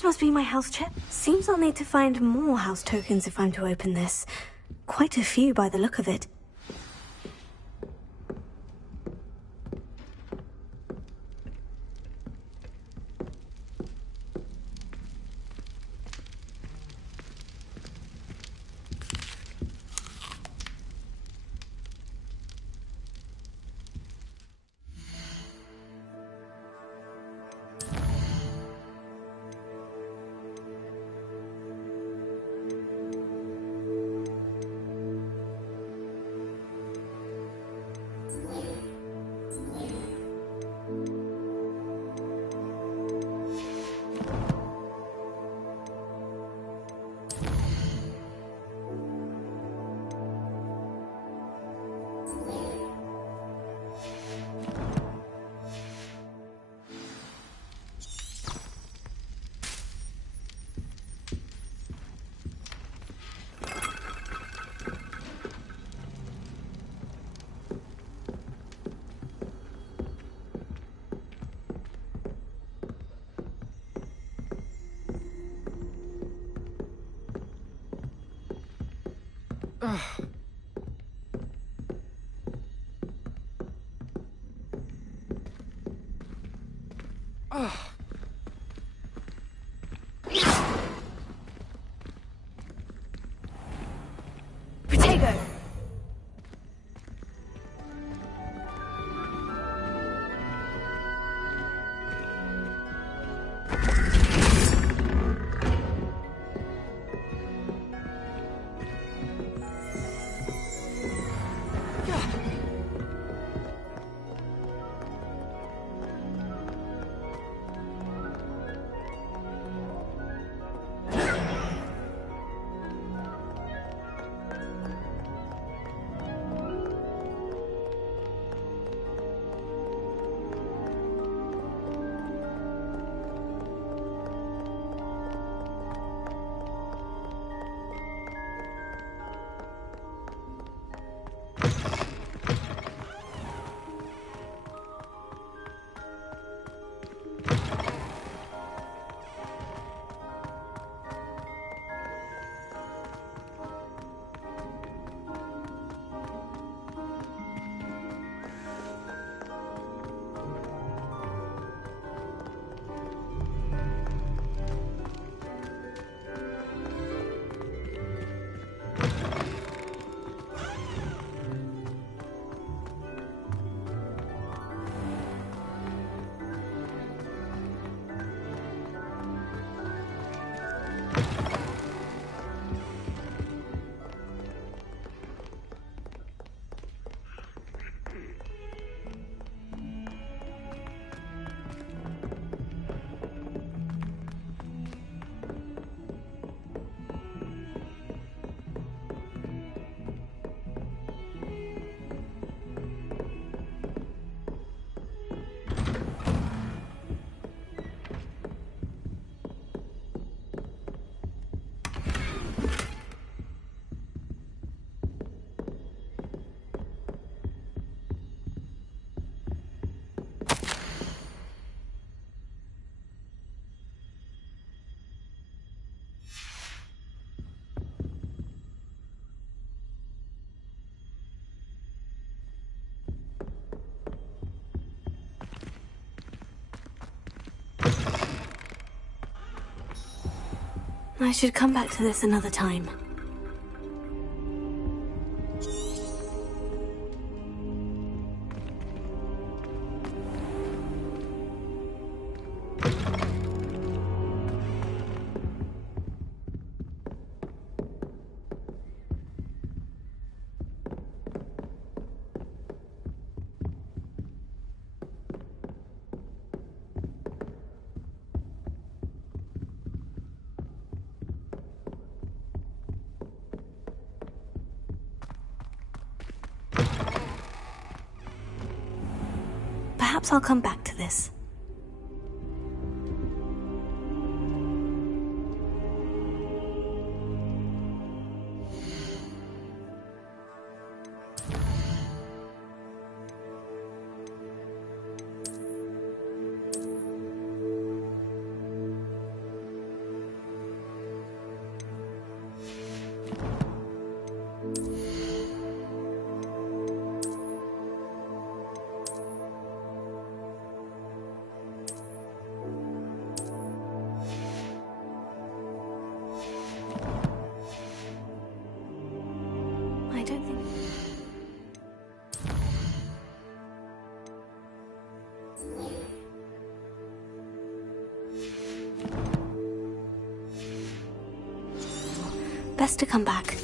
This must be my house chip. Seems I'll need to find more house tokens if I'm to open this. Quite a few by the look of it. Potato! I should come back to this another time. Perhaps I'll come back to this. don't think... Best to come back.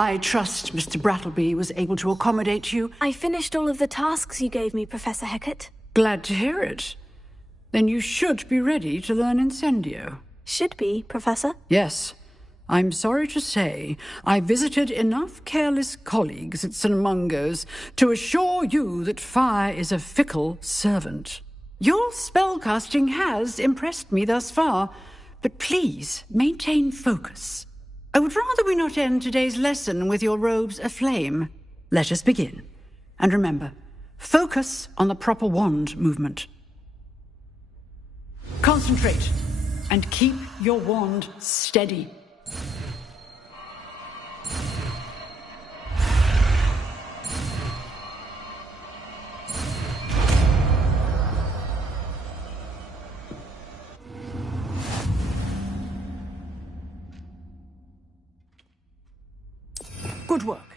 I trust Mr. Brattleby was able to accommodate you. I finished all of the tasks you gave me, Professor Hecat. Glad to hear it. Then you should be ready to learn Incendio. Should be, Professor? Yes. I'm sorry to say, I visited enough careless colleagues at St. Mungo's to assure you that fire is a fickle servant. Your spellcasting has impressed me thus far, but please maintain focus. I would rather we not end today's lesson with your robes aflame. Let us begin. And remember, focus on the proper wand movement. Concentrate, and keep your wand steady. Good work.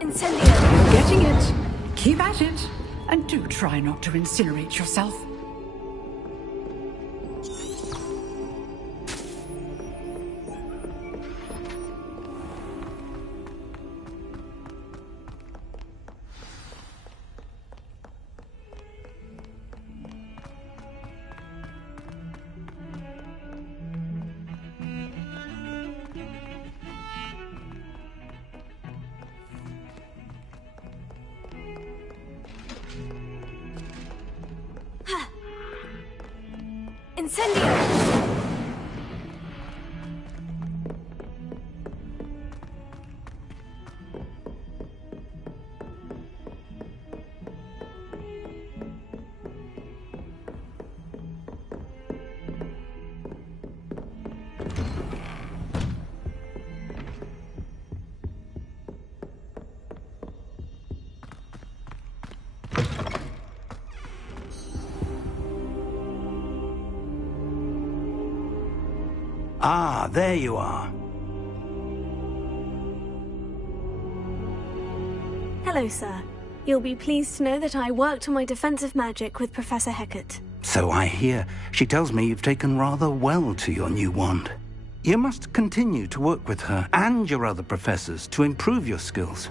Incendio! You're getting it. Keep at it. And do try not to incinerate yourself. Incendio! Ah, there you are. Hello, sir. You'll be pleased to know that I worked on my defensive magic with Professor Hecat. So I hear. She tells me you've taken rather well to your new wand. You must continue to work with her and your other professors to improve your skills.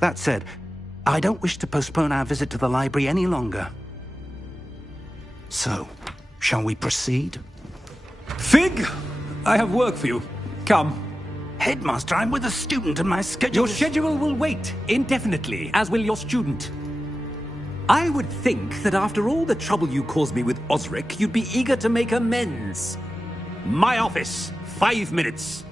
That said, I don't wish to postpone our visit to the library any longer. So, shall we proceed? Fig! I have work for you. Come. Headmaster, I'm with a student and my schedule... Your schedule will wait indefinitely, as will your student. I would think that after all the trouble you caused me with Osric, you'd be eager to make amends. My office. 5 minutes.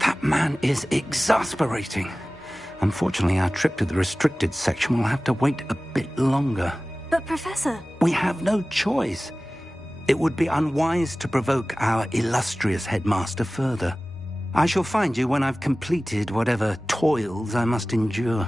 That man is exasperating. Unfortunately, our trip to the restricted section will have to wait a bit longer. But, Professor... We have no choice. It would be unwise to provoke our illustrious headmaster further. I shall find you when I've completed whatever toils I must endure.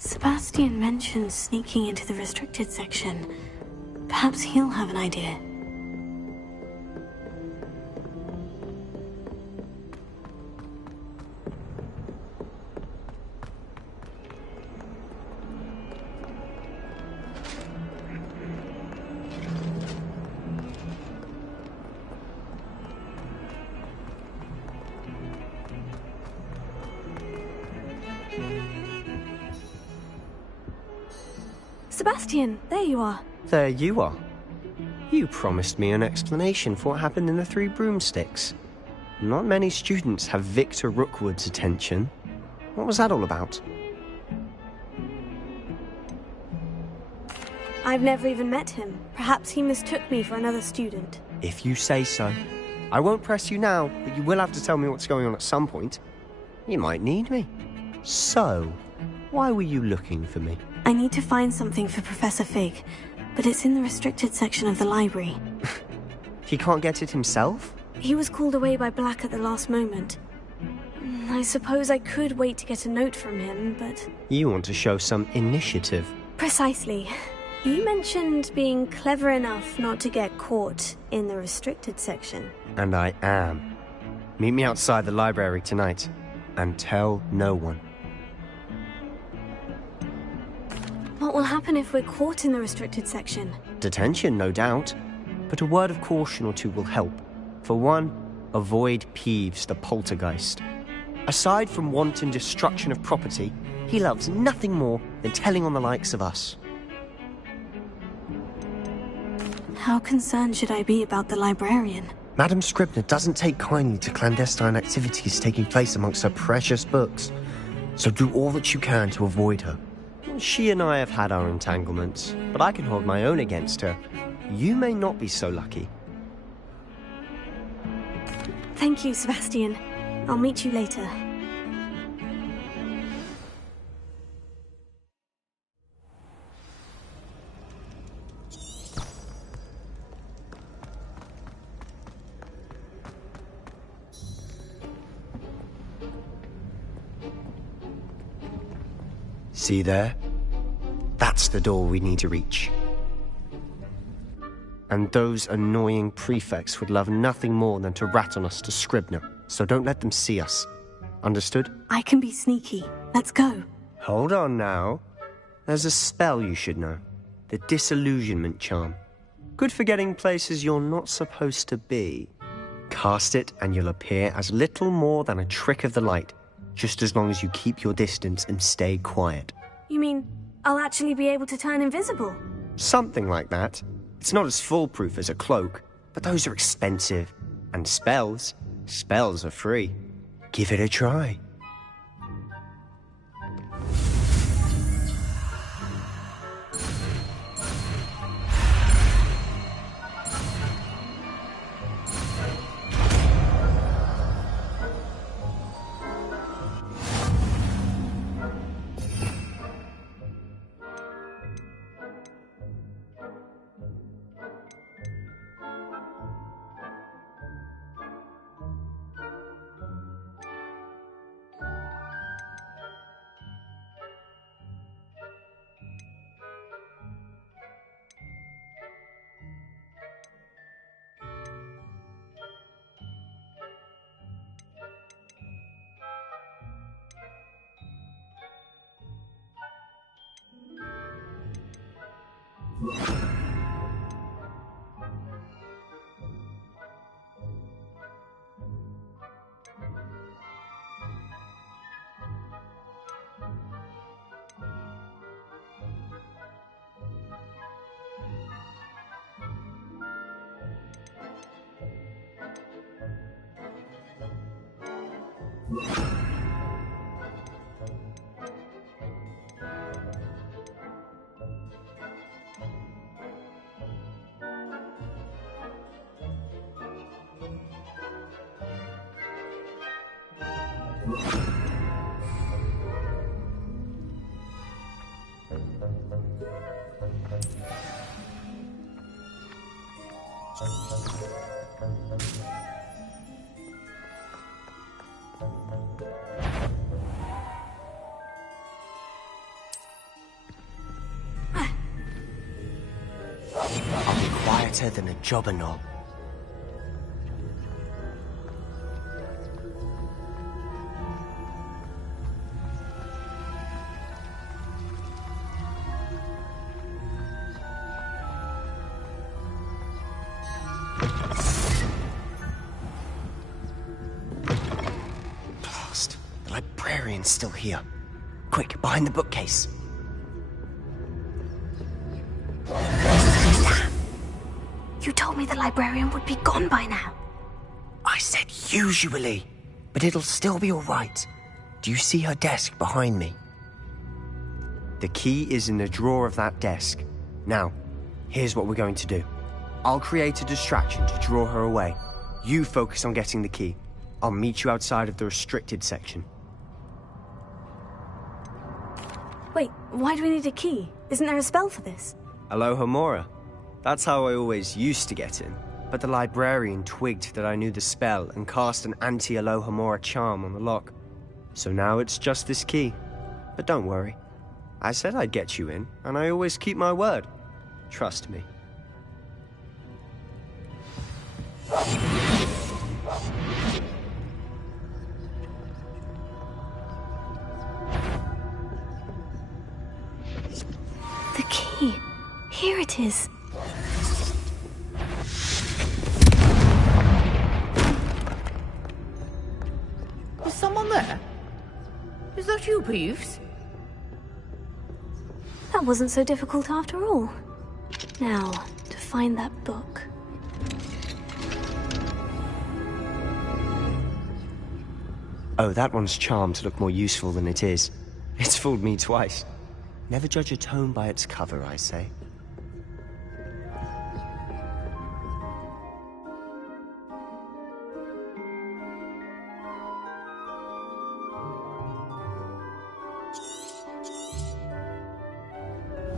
Sebastian mentioned sneaking into the restricted section. Perhaps he'll have an idea. Sebastian, there you are. There you are. You promised me an explanation for what happened in the Three Broomsticks. Not many students have Victor Rookwood's attention. What was that all about? I've never even met him. Perhaps he mistook me for another student. If you say so. I won't press you now, but you will have to tell me what's going on at some point. You might need me. So, why were you looking for me? I need to find something for Professor Fig, but it's in the restricted section of the library. He can't get it himself? He was called away by Black at the last moment. I suppose I could wait to get a note from him, but... You want to show some initiative. Precisely. You mentioned being clever enough not to get caught in the restricted section. And I am. Meet me outside the library tonight, and tell no one. What will happen if we're caught in the restricted section? Detention, no doubt. But a word of caution or two will help. For one, avoid Peeves the poltergeist. Aside from wanton destruction of property, he loves nothing more than telling on the likes of us. How concerned should I be about the librarian? Madame Scribner doesn't take kindly to clandestine activities taking place amongst her precious books. So do all that you can to avoid her. She and I have had our entanglements, but I can hold my own against her. You may not be so lucky. Thank you, Sebastian. I'll meet you later. See there? That's the door we need to reach. And those annoying prefects would love nothing more than to rat on us to Scribner, so don't let them see us. Understood? I can be sneaky. Let's go. Hold on now. There's a spell you should know. The Disillusionment Charm. Good for getting places you're not supposed to be. Cast it and you'll appear as little more than a trick of the light, just as long as you keep your distance and stay quiet. You mean I'll actually be able to turn invisible? Something like that. It's not as foolproof as a cloak, but those are expensive. And spells are free. Give it a try. I'll be quieter than a jobberknoll. Blast! The librarian's still here. Quick, behind the bookcase. You told me the librarian would be gone by now. I said usually, but it'll still be all right. Do you see her desk behind me? The key is in the drawer of that desk. Now, here's what we're going to do. I'll create a distraction to draw her away. You focus on getting the key. I'll meet you outside of the restricted section. Wait, why do we need a key? Isn't there a spell for this? Aloha Mora. That's how I always used to get in. But the librarian twigged that I knew the spell and cast an anti-Aloha Mora charm on the lock. So now it's just this key. But don't worry. I said I'd get you in, and I always keep my word. Trust me. The key. Here it is. Is someone there? Is that you, Peeves? That wasn't so difficult after all. Now, to find that book. Oh, that one's charmed to look more useful than it is. It's fooled me twice. Never judge a tome by its cover, I say.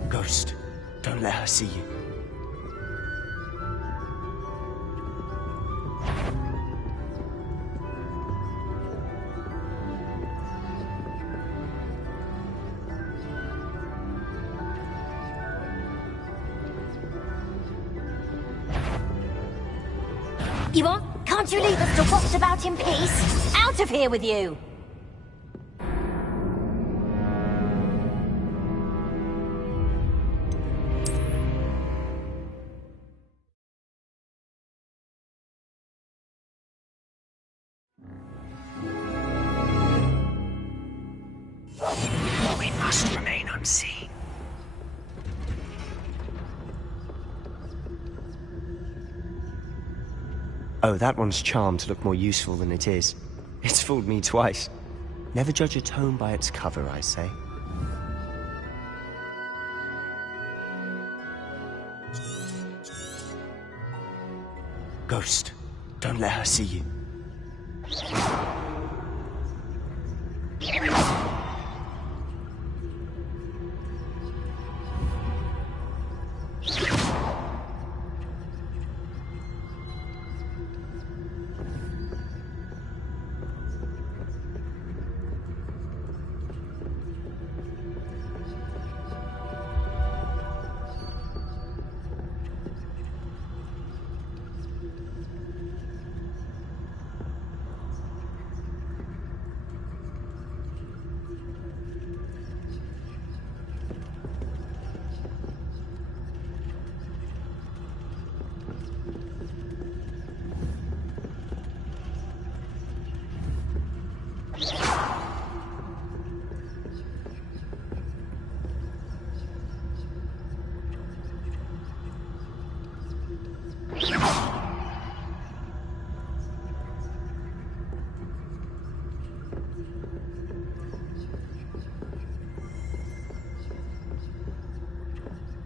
Ghost, don't let her see you. Yvonne, can't you leave us to watch about in peace? Out of here with you! I'm seeing. Oh, that one's charmed to look more useful than it is. It's fooled me twice. Never judge a tome by its cover, I say. Ghost, don't let her see you.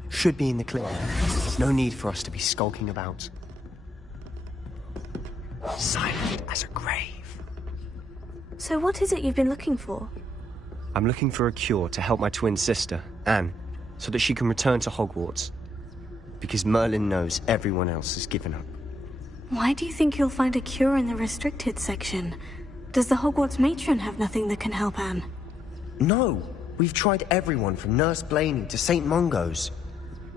Should be in the clear. No need for us to be skulking about. Silent as a grave. So what is it you've been looking for? I'm looking for a cure to help my twin sister, Anne, so that she can return to Hogwarts. Because Merlin knows everyone else has given up. Why do you think you'll find a cure in the restricted section? Does the Hogwarts matron have nothing that can help Anne? No! We've tried everyone from Nurse Blaney to St. Mungo's.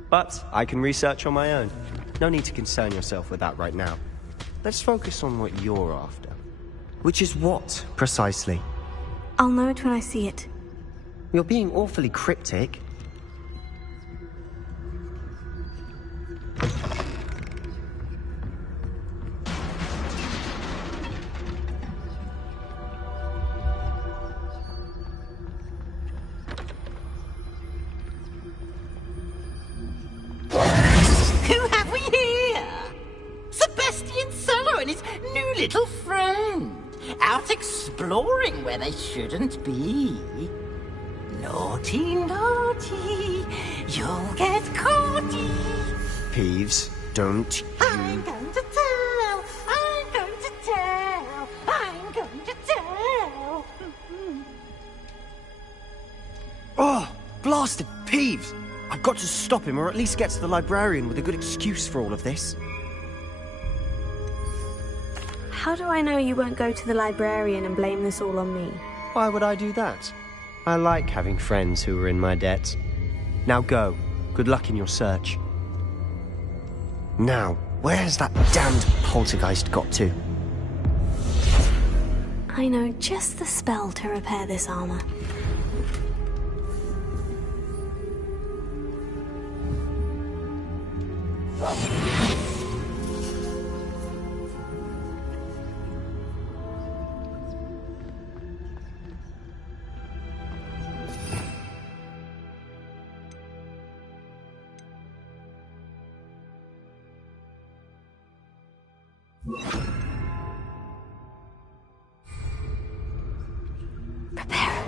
But I can research on my own. No need to concern yourself with that right now. Let's focus on what you're after. Which is what, precisely? I'll know it when I see it. You're being awfully cryptic. Who have we here? Sebastian Cello and his new little friend. Out exploring where they shouldn't be. Naughty, naughty, you'll get caughty. Peeves, don't I'm going to tell, I'm going to tell, I'm going to tell. Oh, blasted Peeves! I've got to stop him, or at least get to the librarian with a good excuse for all of this. How do I know you won't go to the librarian and blame this all on me? Why would I do that? I like having friends who are in my debt. Now go. Good luck in your search. Now, where's that damned poltergeist got to? I know just the spell to repair this armor. Prepare.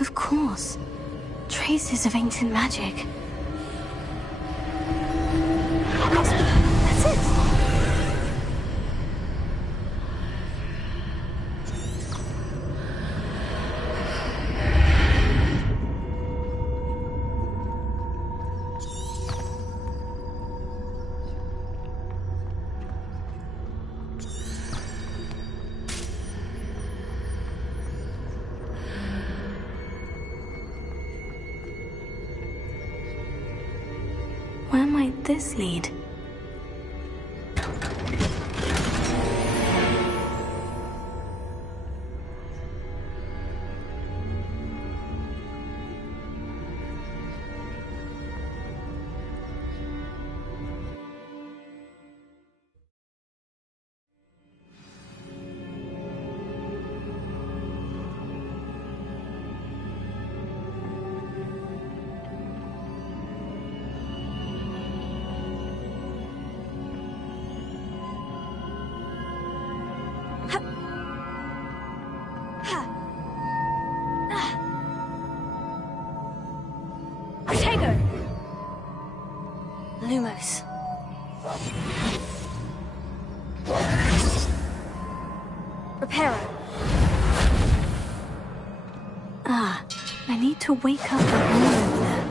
Of course. Traces of ancient magic. That's it. would this lead? Lumos. Reparo. Ah, I need to wake up that moon over there.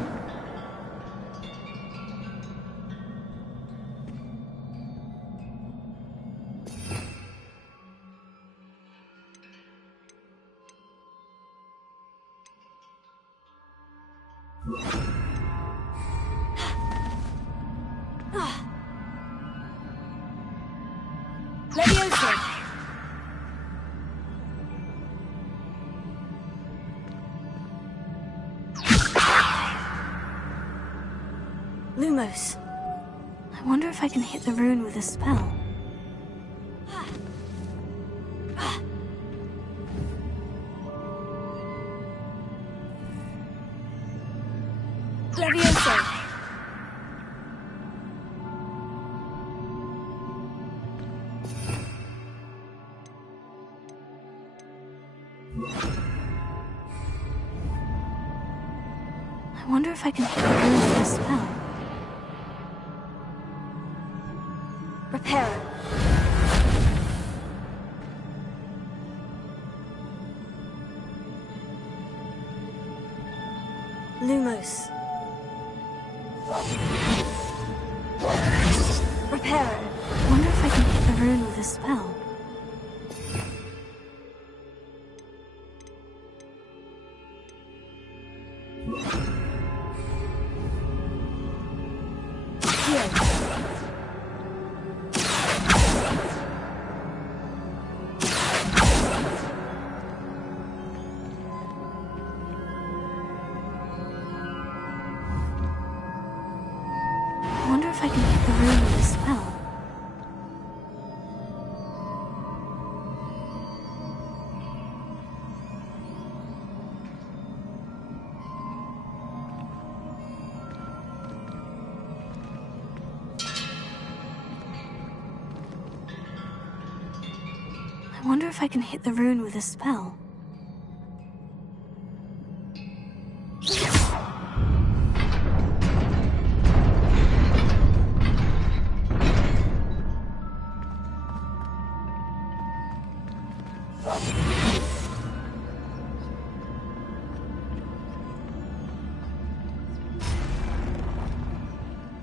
Leviosa! Lumos. I wonder if I can hit the rune with a spell. Leviosa! I wonder if I can hit the rune with a spell. Reparo. Lumos. Reparo. I wonder if I can hit the rune with a spell. I wonder if I can hit the rune with a spell. I wonder if I can hit the rune with a spell.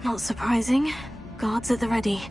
Not surprising. Guards at the ready.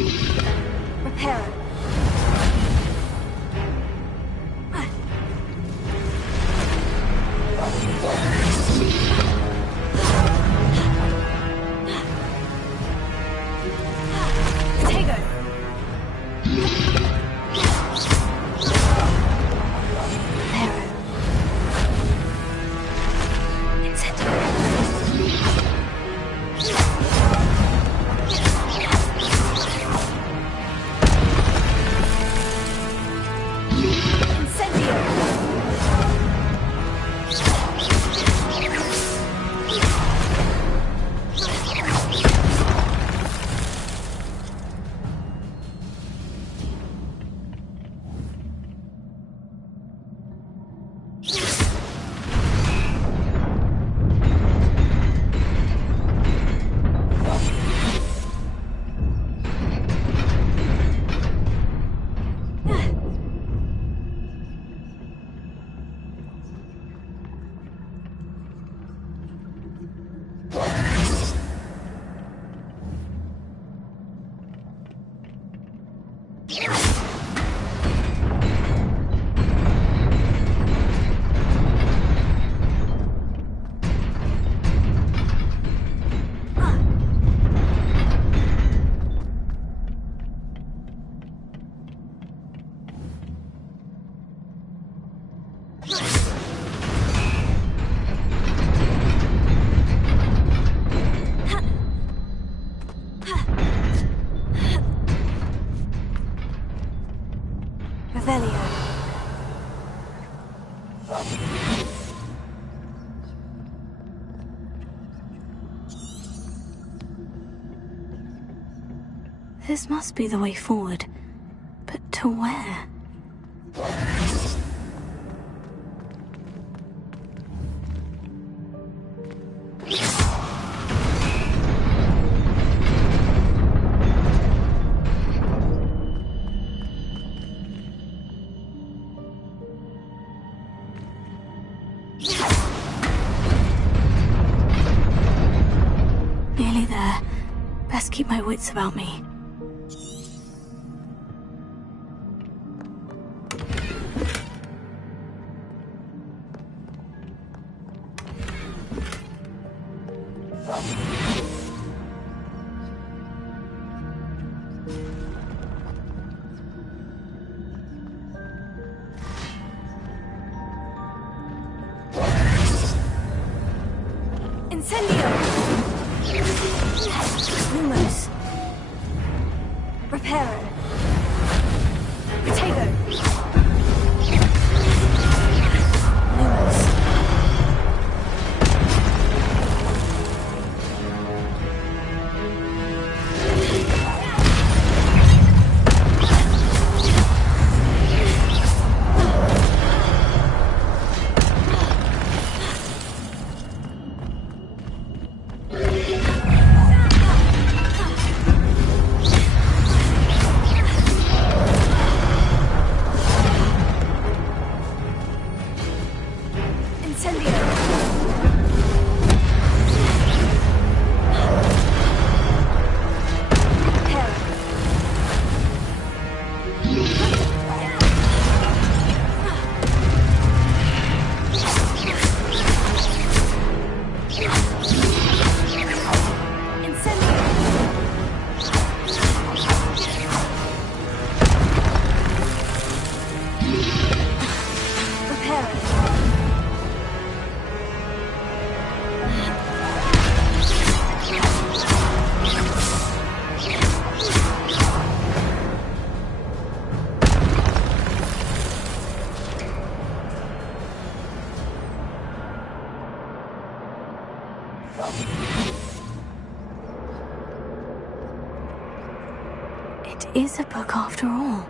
Reparo. This must be the way forward. But to where? Nearly there. Best keep my wits about me. It is a book after all.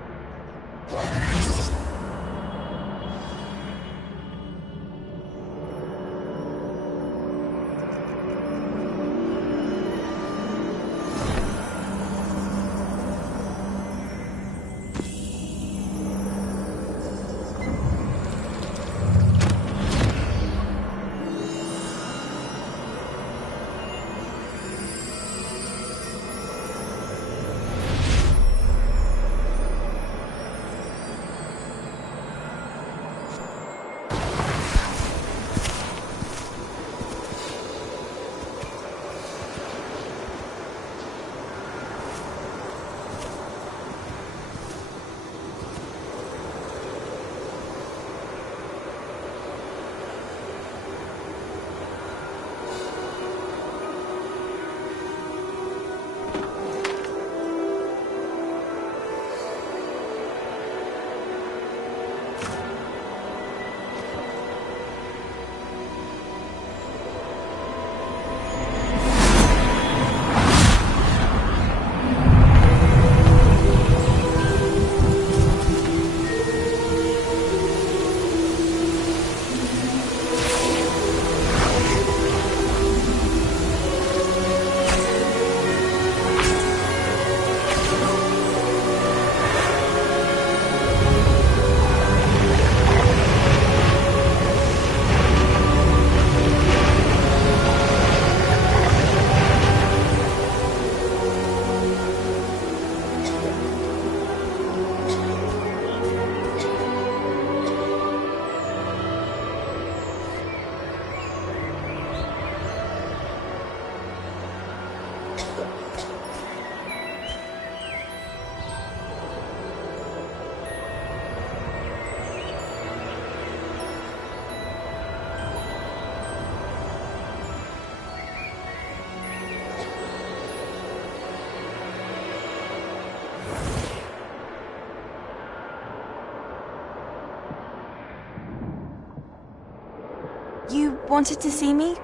wanted to see me?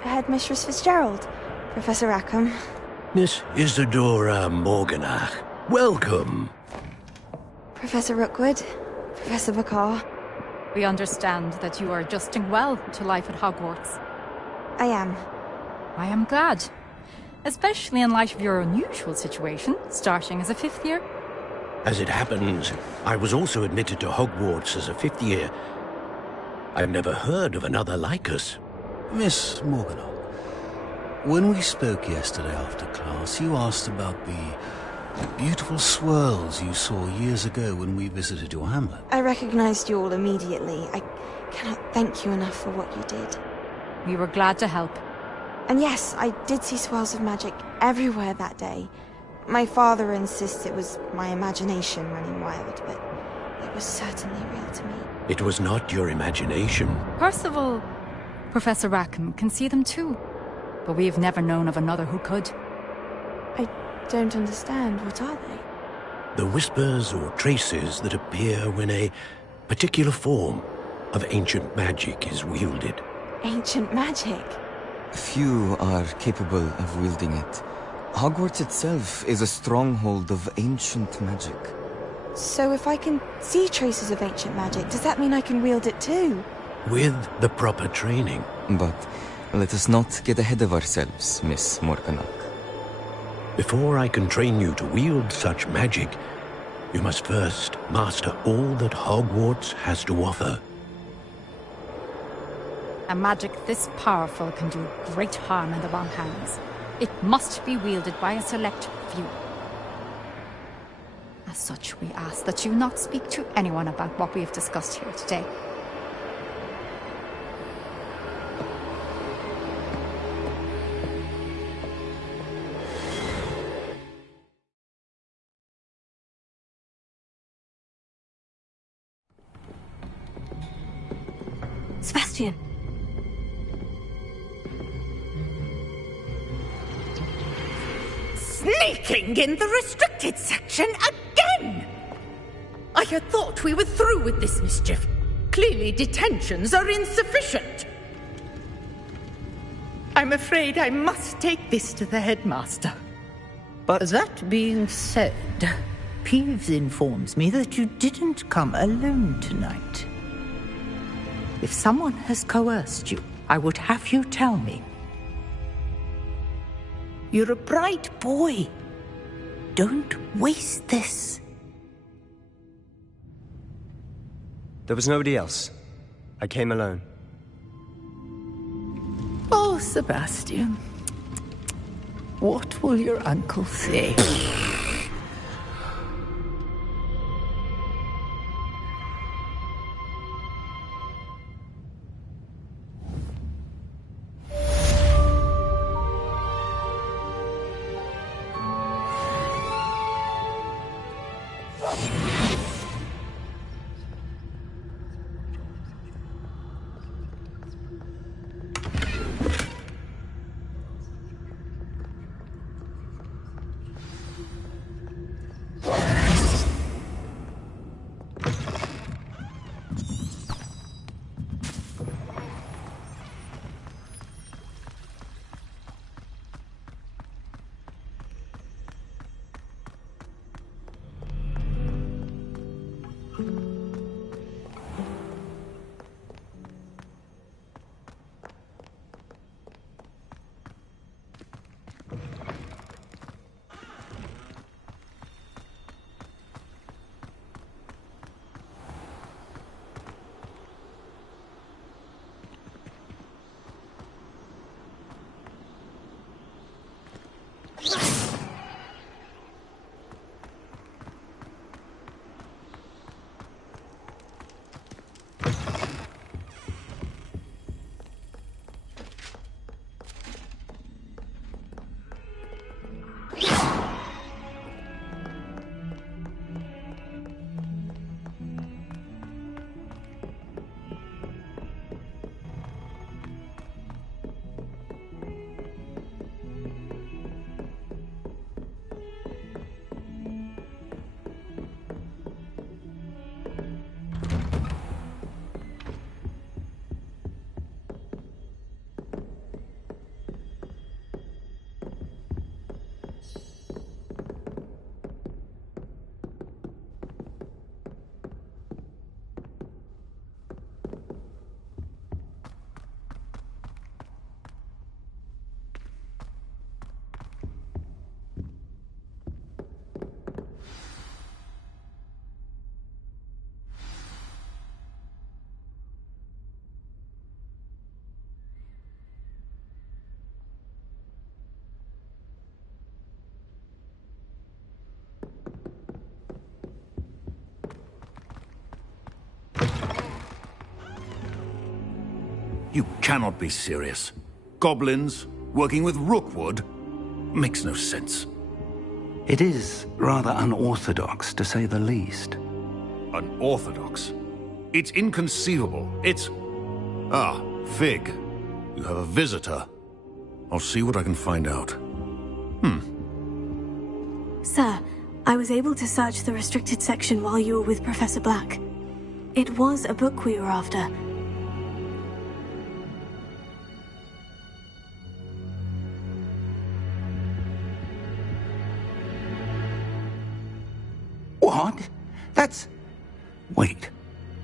Headmistress Fitzgerald, Professor Rackham. Miss Isadora Morganach, welcome. Professor Rookwood, Professor Bakar. We understand that you are adjusting well to life at Hogwarts. I am. I am glad. Especially in light of your unusual situation, starting as a 5th year. As it happens, I was also admitted to Hogwarts as a 5th year. I've never heard of another like us. Miss Morganock, when we spoke yesterday after class, you asked about the beautiful swirls you saw years ago when we visited your hamlet. I recognized you all immediately. I cannot thank you enough for what you did. We were glad to help. And yes, I did see swirls of magic everywhere that day. My father insists it was my imagination running wild, but it was certainly real to me. It was not your imagination. Percival, Professor Rackham can see them too. But we've never known of another who could. I don't understand. What are they? The whispers or traces that appear when a particular form of ancient magic is wielded. Ancient magic? Few are capable of wielding it. Hogwarts itself is a stronghold of ancient magic. So if I can see traces of ancient magic, does that mean I can wield it too? With the proper training. But let us not get ahead of ourselves, Miss Morganock. Before I can train you to wield such magic, you must first master all that Hogwarts has to offer. A magic this powerful can do great harm in the wrong hands. It must be wielded by a select few. As such, we ask that you not speak to anyone about what we have discussed here today. Sebastian. Sneaking in the restricted section again! I had thought we were through with this mischief. Clearly detentions are insufficient. I'm afraid I must take this to the headmaster. But that being said, Peeves informs me that you didn't come alone tonight. If someone has coerced you, I would have you tell me. You're a bright boy. Don't waste this. There was nobody else. I came alone. Oh, Sebastian. What will your uncle say? You cannot be serious. Goblins working with Rookwood makes no sense. It is rather unorthodox, to say the least. Unorthodox? It's inconceivable. It's... Ah, Fig. You have a visitor. I'll see what I can find out. Sir, I was able to search the restricted section while you were with Professor Black. It was a book we were after. What? That's... Wait.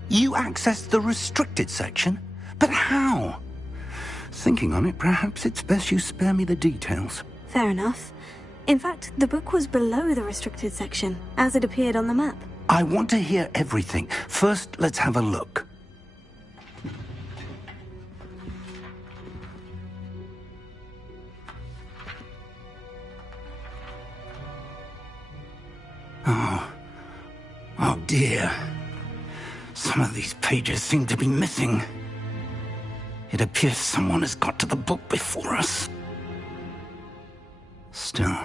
You accessed the restricted section? But how? Thinking on it, perhaps it's best you spare me the details. Fair enough. In fact, the book was below the restricted section, as it appeared on the map. I want to hear everything. First, let's have a look. Oh dear. Some of these pages seem to be missing. It appears someone has got to the book before us. Still,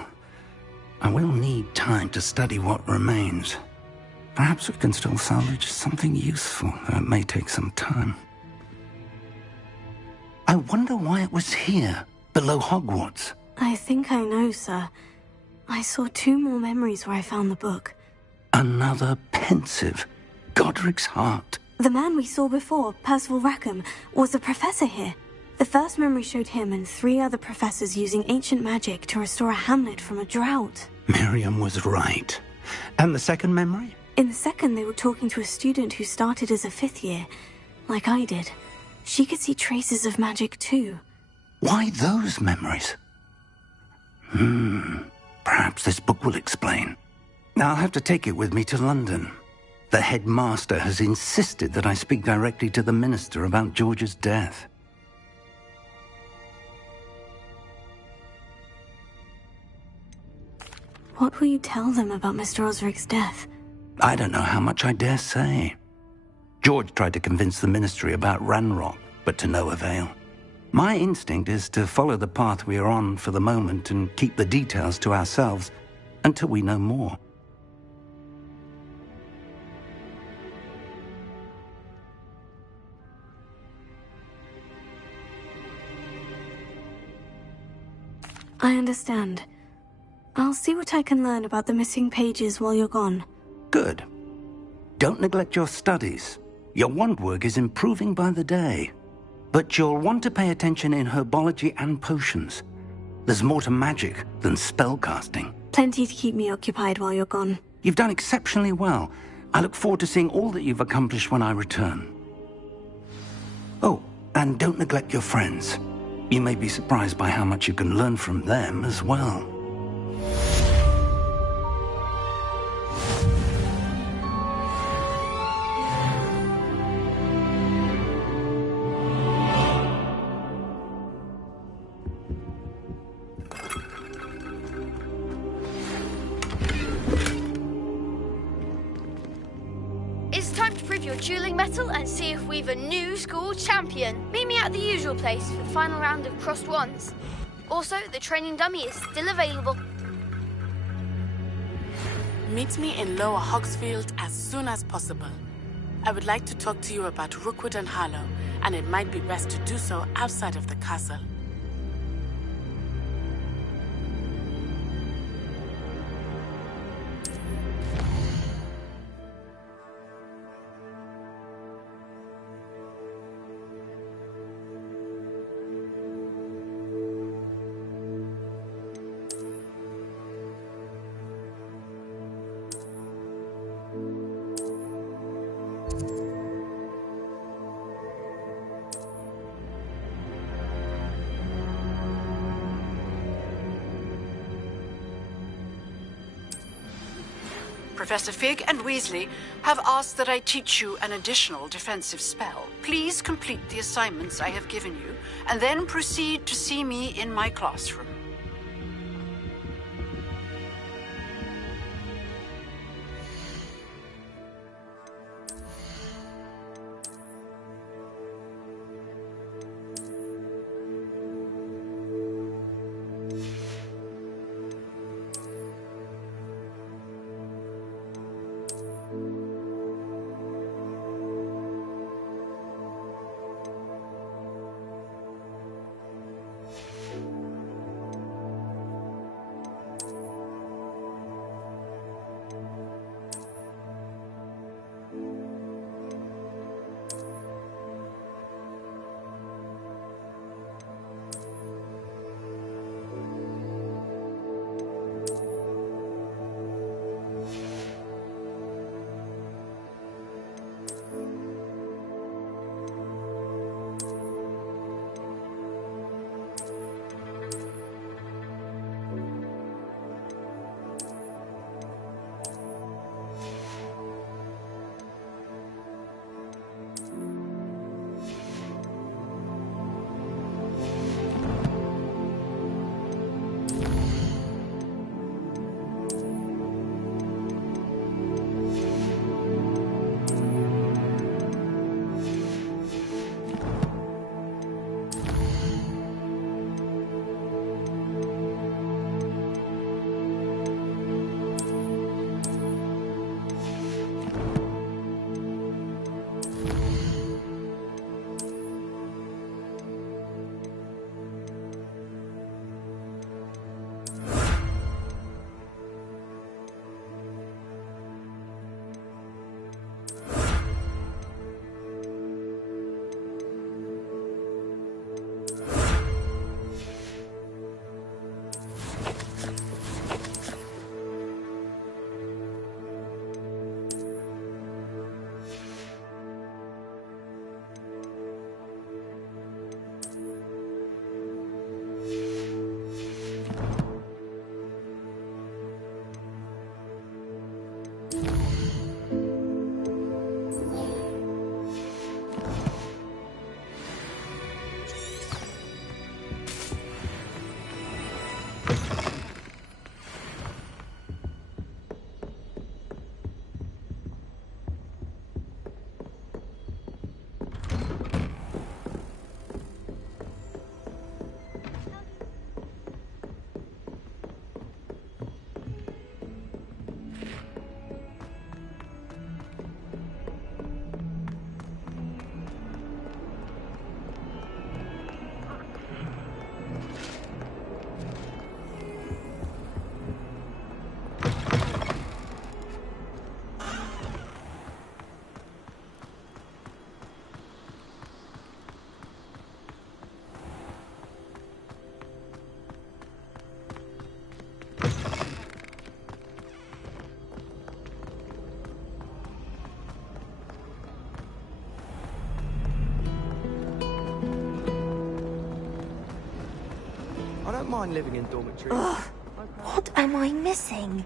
I will need time to study what remains. Perhaps we can still salvage something useful, though it may take some time. I wonder why it was here, below Hogwarts. I think I know, sir. I saw 2 more memories where I found the book. Another pensive. Godric's heart. The man we saw before, Percival Rackham, was a professor here. The first memory showed him and 3 other professors using ancient magic to restore a hamlet from a drought. Miriam was right. And the second memory? In the second, they were talking to a student who started as a 5th year, like I did. She could see traces of magic too. Why those memories? Perhaps this book will explain. I'll have to take it with me to London. The headmaster has insisted that I speak directly to the minister about George's death. What will you tell them about Mr. Osric's death? I don't know how much I dare say. George tried to convince the ministry about Ranrock, but to no avail. My instinct is to follow the path we are on for the moment and keep the details to ourselves until we know more. I understand. I'll see what I can learn about the missing pages while you're gone. Good. Don't neglect your studies. Your wand work is improving by the day. But you'll want to pay attention in herbology and potions. There's more to magic than spellcasting. Plenty to keep me occupied while you're gone. You've done exceptionally well. I look forward to seeing all that you've accomplished when I return. Oh, and don't neglect your friends. You may be surprised by how much you can learn from them as well. Dueling metal and see if we've a new school champion. Meet me at the usual place for the final round of crossed wands. Also, the training dummy is still available. Meet me in Lower Hogsfield as soon as possible. I would like to talk to you about Rookwood and Harlow, and it might be best to do so outside of the castle. Professor Fig and Weasley have asked that I teach you an additional defensive spell. Please complete the assignments I have given you, and then proceed to see me in my classroom. mind living in dormitories. Ugh. What am I missing?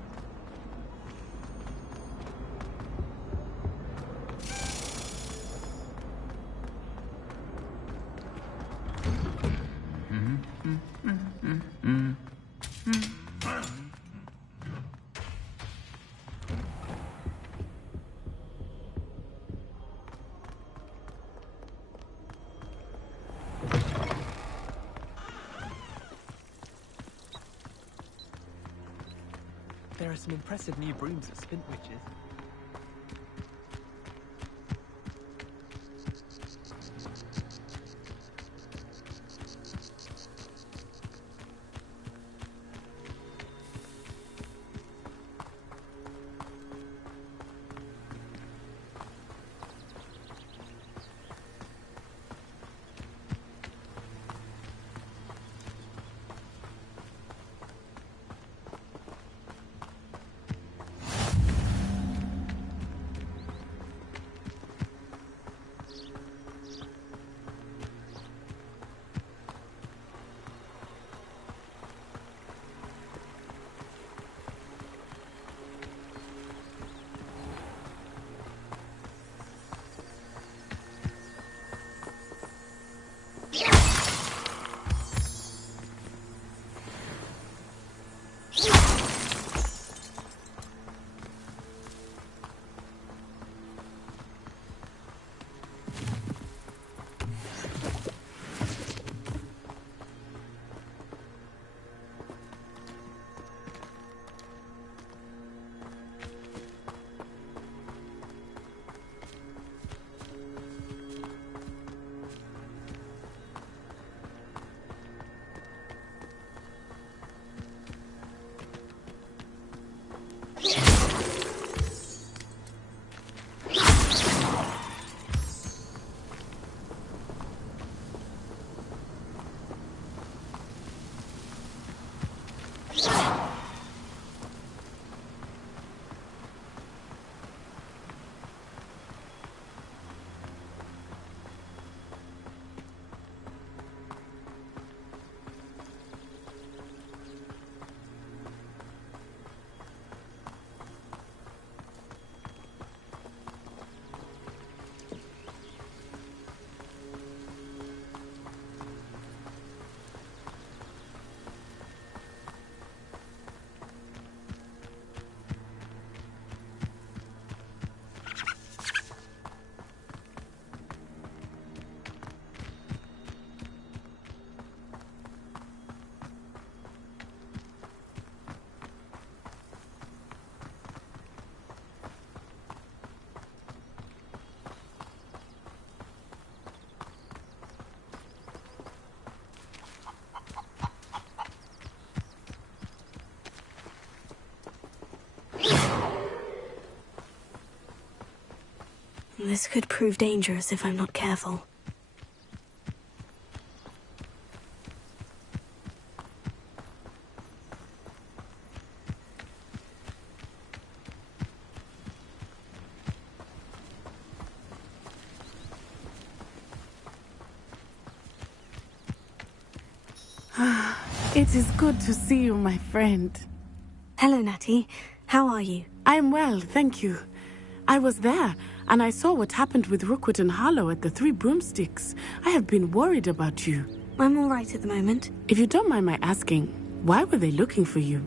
There are some impressive new brooms at Spintwitches. This could prove dangerous if I'm not careful. It is good to see you, my friend. Hello, Natty. How are you? I'm well, thank you. I was there, and I saw what happened with Rookwood and Harlow at the Three Broomsticks. I have been worried about you. I'm all right at the moment. If you don't mind my asking, why were they looking for you?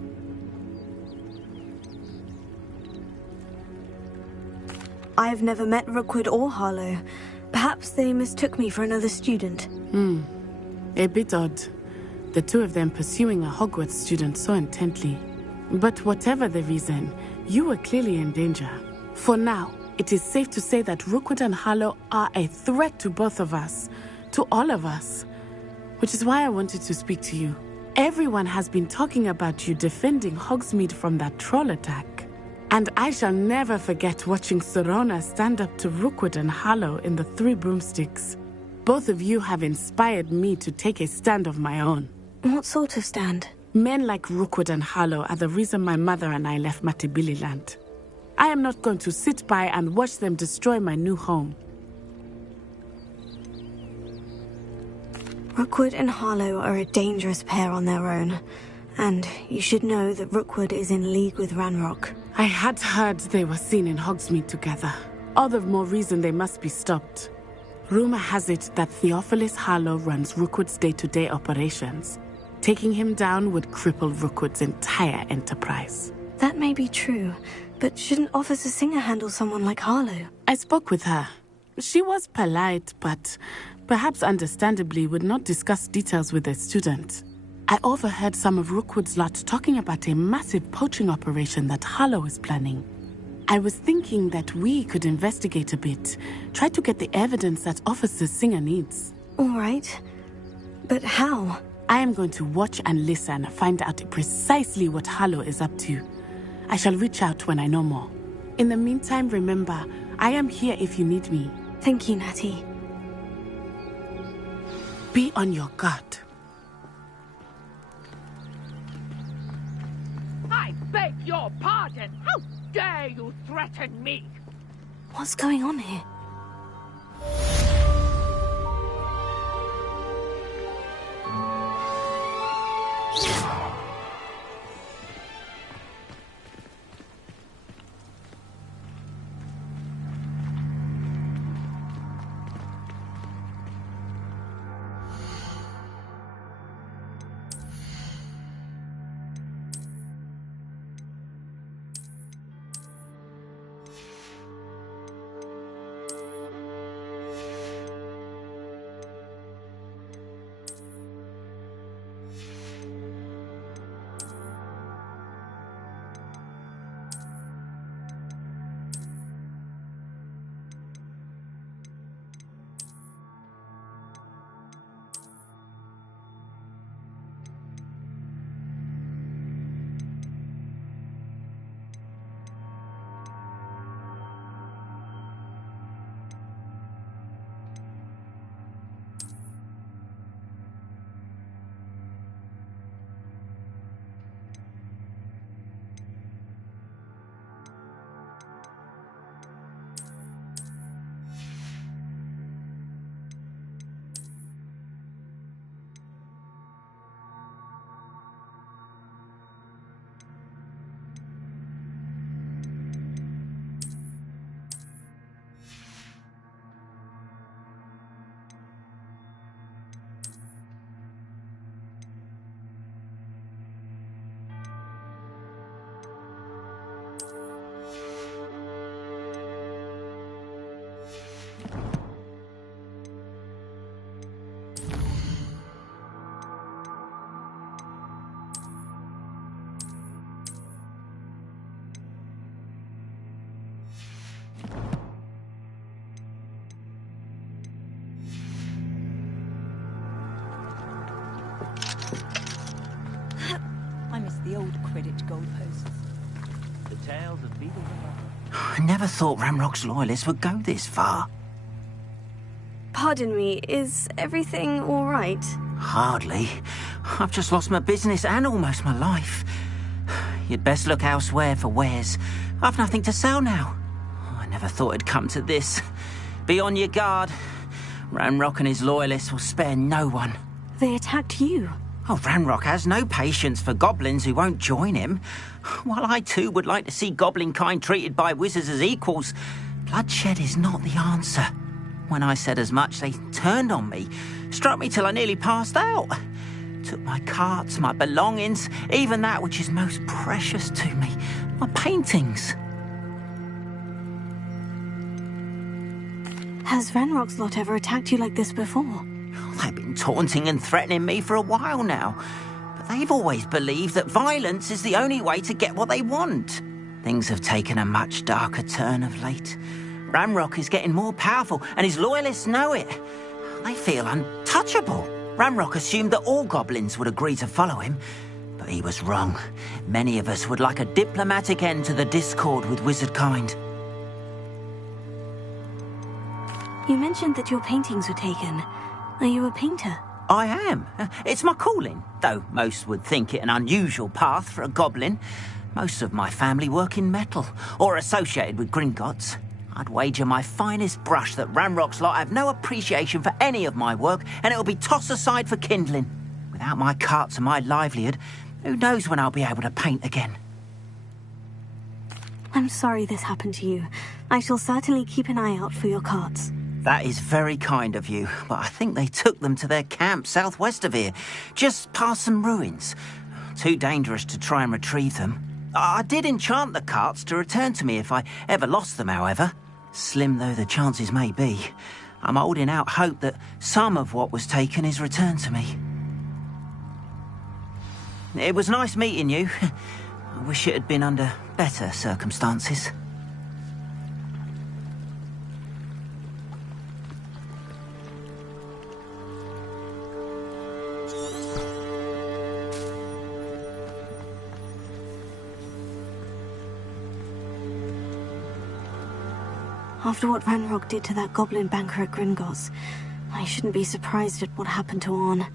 I have never met Rookwood or Harlow. Perhaps they mistook me for another student. A bit odd. The two of them pursuing a Hogwarts student so intently. But whatever the reason, you were clearly in danger. For now, it is safe to say that Rookwood and Harlow are a threat to both of us, to all of us. Which is why I wanted to speak to you. Everyone has been talking about you defending Hogsmeade from that troll attack. And I shall never forget watching Serona stand up to Rookwood and Harlow in the Three Broomsticks. Both of you have inspired me to take a stand of my own. What sort of stand? Men like Rookwood and Harlow are the reason my mother and I left Matibili Land. I am not going to sit by and watch them destroy my new home. Rookwood and Harlow are a dangerous pair on their own. And you should know that Rookwood is in league with Ranrock. I had heard they were seen in Hogsmeade together. All the more reason they must be stopped. Rumor has it that Theophilus Harlow runs Rookwood's day-to-day operations. Taking him down would cripple Rookwood's entire enterprise. That may be true, but shouldn't Officer Singer handle someone like Harlow? I spoke with her. She was polite, but perhaps understandably would not discuss details with a student. I overheard some of Rookwood's lot talking about a massive poaching operation that Harlow is planning. I was thinking that we could investigate a bit, try to get the evidence that Officer Singer needs. All right. But how? I am going to watch and listen, find out precisely what Harlow is up to. I shall reach out when I know more. In the meantime, remember, I am here if you need me. Thank you, Natty. Be on your guard. I beg your pardon! How dare you threaten me? What's going on here? The old Quidditch goalposts. The tales of Beadle and I never thought Ramrock's loyalists would go this far. Pardon me, is everything all right? Hardly. I've just lost my business and almost my life. You'd best look elsewhere for wares. I've nothing to sell now. I never thought it'd come to this. Be on your guard. Ranrock and his loyalists will spare no one. They attacked you. Oh, Ranrock has no patience for goblins who won't join him. While I too would like to see goblin kind treated by wizards as equals, bloodshed is not the answer. When I said as much, they turned on me, struck me till I nearly passed out. Took my carts, my belongings, even that which is most precious to me, my paintings. Has Ranrock's lot ever attacked you like this before? They've been taunting and threatening me for a while now, but they've always believed that violence is the only way to get what they want. Things have taken a much darker turn of late. Ranrock is getting more powerful, and his loyalists know it. They feel untouchable. Ranrock assumed that all goblins would agree to follow him, but he was wrong. Many of us would like a diplomatic end to the discord with wizard kind. You mentioned that your paintings were taken. Are you a painter? I am. It's my calling, though most would think it an unusual path for a goblin. Most of my family work in metal, or associated with Gringotts. I'd wager my finest brush that Ranrock's lot have no appreciation for any of my work, and it'll be tossed aside for kindling. Without my carts and my livelihood, who knows when I'll be able to paint again. I'm sorry this happened to you. I shall certainly keep an eye out for your carts. That is very kind of you, but I think they took them to their camp southwest of here, just past some ruins. Too dangerous to try and retrieve them. I did enchant the carts to return to me if I ever lost them, however. Slim though the chances may be, I'm holding out hope that some of what was taken is returned to me. It was nice meeting you. I wish it had been under better circumstances. After what Ranrock did to that goblin banker at Gringotts, I shouldn't be surprised at what happened to Orn.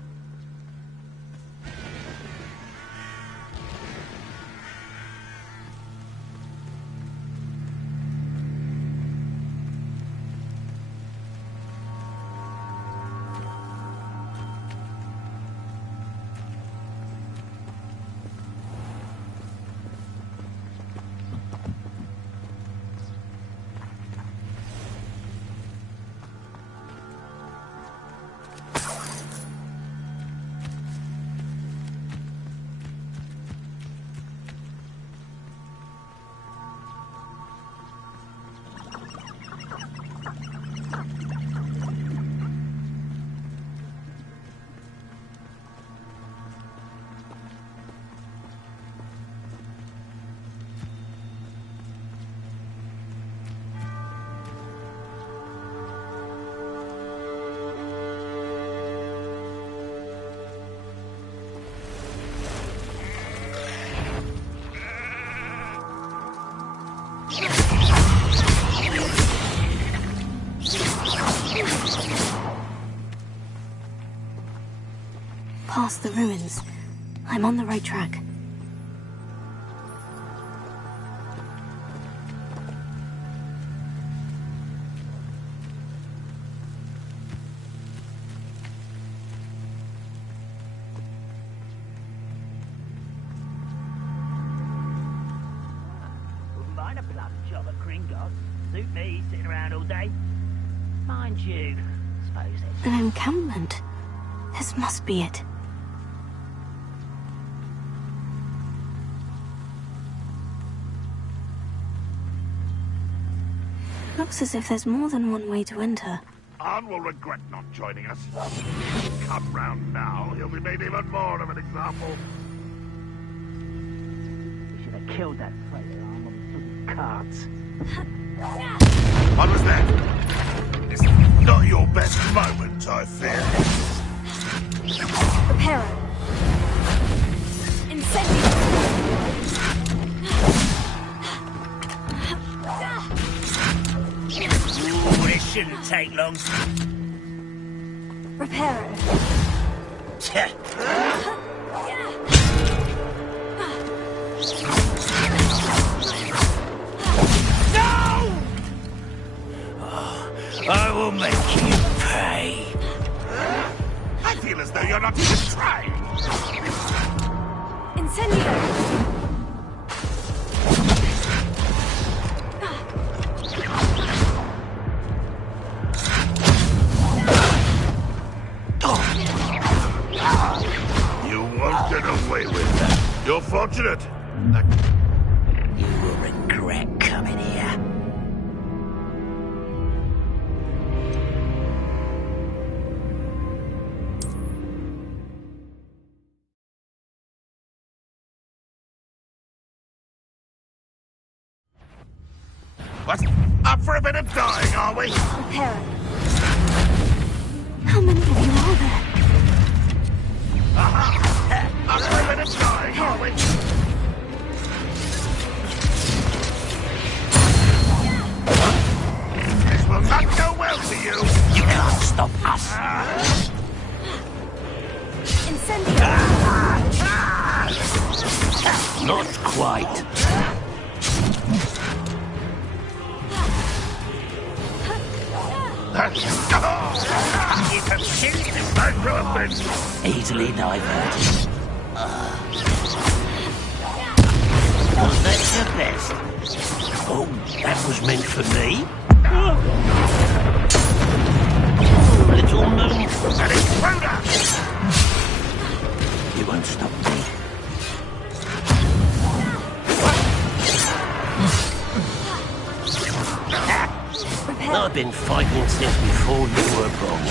Past the ruins. I'm on the right track. Wouldn't mind a plum job at Gringotts. Suit me, sitting around all day. Mind you, suppose it's... An encampment. This must be it. Looks as if there's more than one way to enter. Arn will regret not joining us. Come round now, he'll be made even more of an example. We should have killed that traitor Arn on the carts. What was that? It's not your best moment, I fear. Reparo. Incendio. Ooh, this shouldn't take long. Reparo. No! Oh, I will make you pay. I feel as though you're not even trying. Incendio. You won't get away with that. You're fortunate. You will regret coming here. What? Up for a bit of dying, are we? Reparo. How many of you are there? Up for a bit of dying, are we? This will not go well for you. You can't stop us. Incendio. Not quite. You can shoot this microphone. Easily diverted. Was that your best? Oh, that was meant for me? Little moon. An intruder! You won't stop me. I've been fighting since before you were born.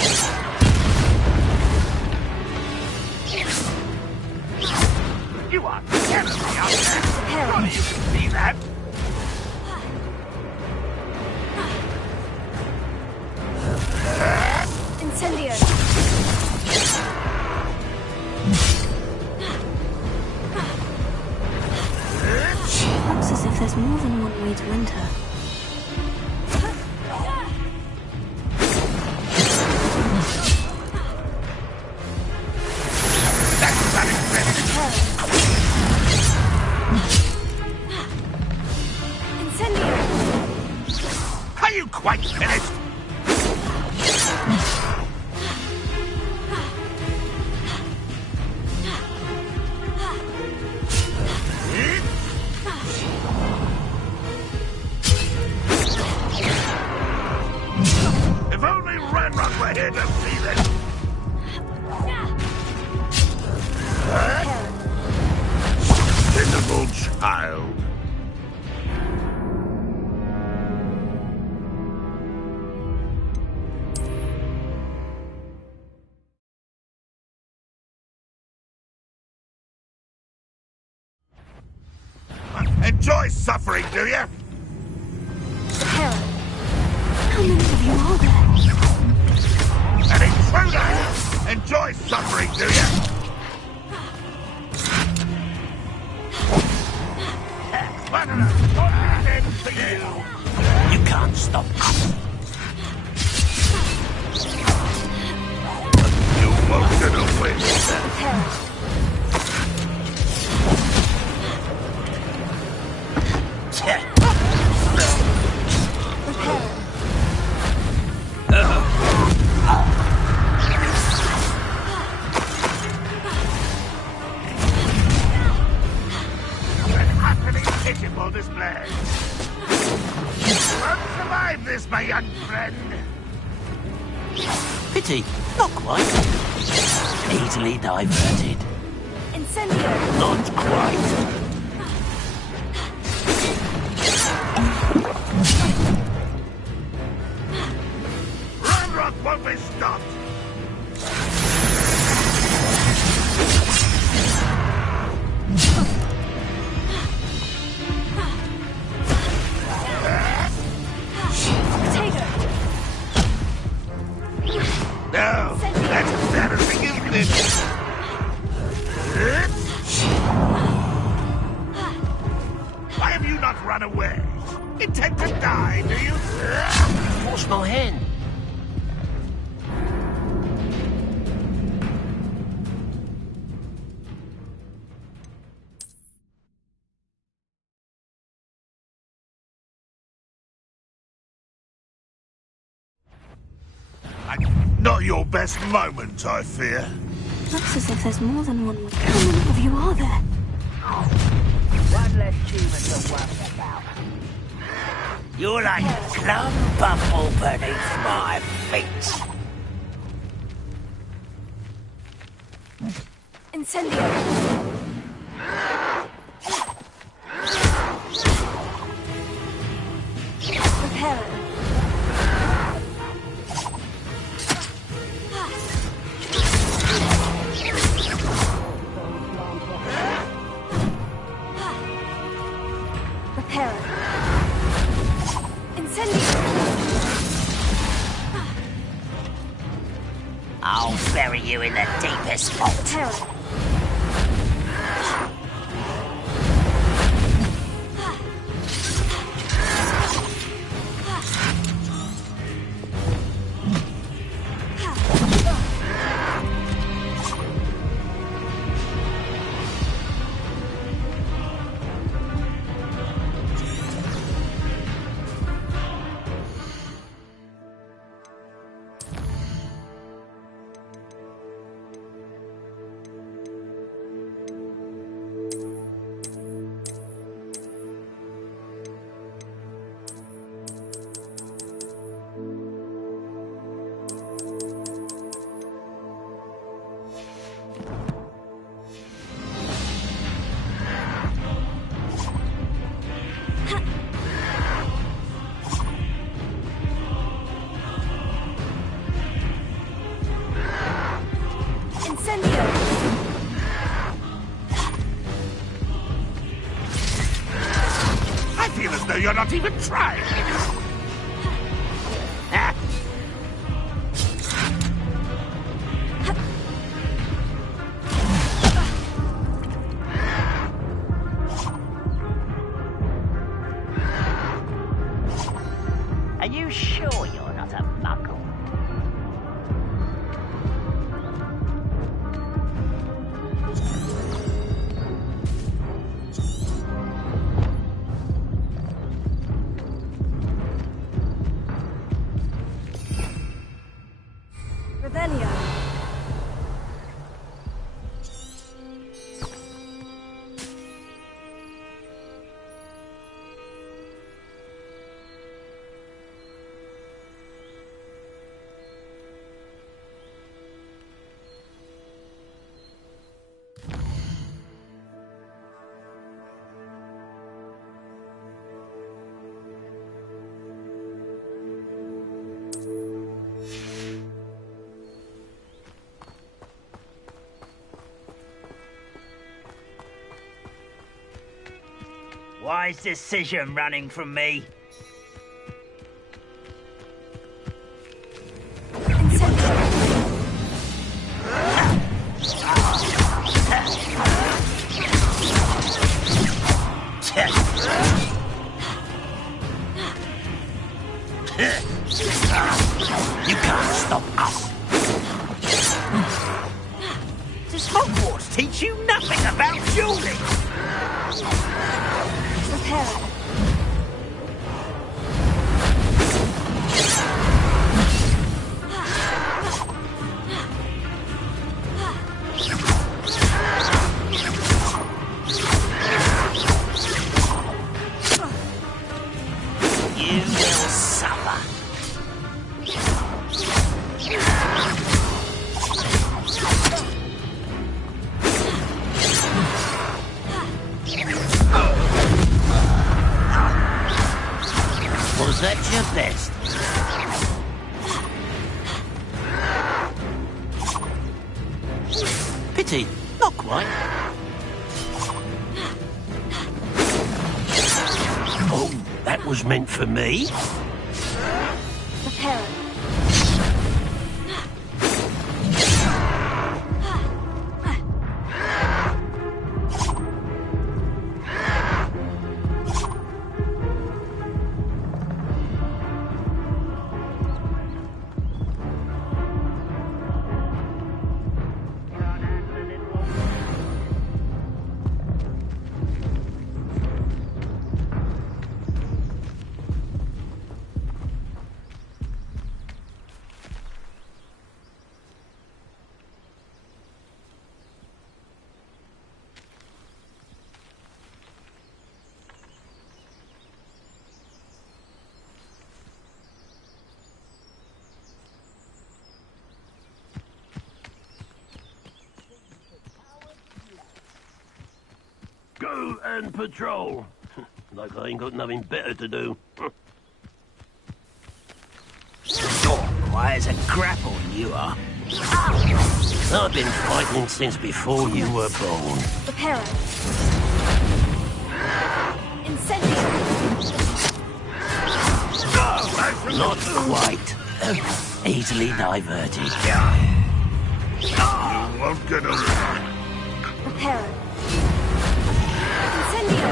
You are terribly out there. Surely you can see that. Incendio. Looks as if there's more than one way to enter. Are you quite finished? If only Ranrock were here to see this. Pitiful child. Enjoy suffering, do you? How many of you are there? An intruder! Enjoy suffering, do you? For you. You can't stop us. You won't get away with that. Pitiful display. You won't survive this, my young friend. Pity, not quite. Easily diverted. Incendio. Not quite. Ranrock won't be stopped. No, that's embarrassing, isn't it? Why have you not run away? Intend to die, do you? Force my hand. Not your best moment, I fear. Looks as if there's more than one way. How many of you are there? One less human to worry about. You're like a clump of all beneath my feet. Incendio. Repair it. Repair it. Incendio. I'll bury you in the deepest spot. Repair it. as though you're not even trying. Are you sure you're not a muggle? Revelio. Wise decision running from me. You can't stop us. Does Hogwarts teach you nothing about dueling? Prepare. You will suffer. Was that your best? Pity, not quite. Oh, that was meant for me? Prepare. Go and patrol. Like I ain't got nothing better to do. Why is a grapple you are? I've been fighting since before you were born. Prepare. Incendio. Not quite. Easily diverted. You won't get away. Prepare. Incendio.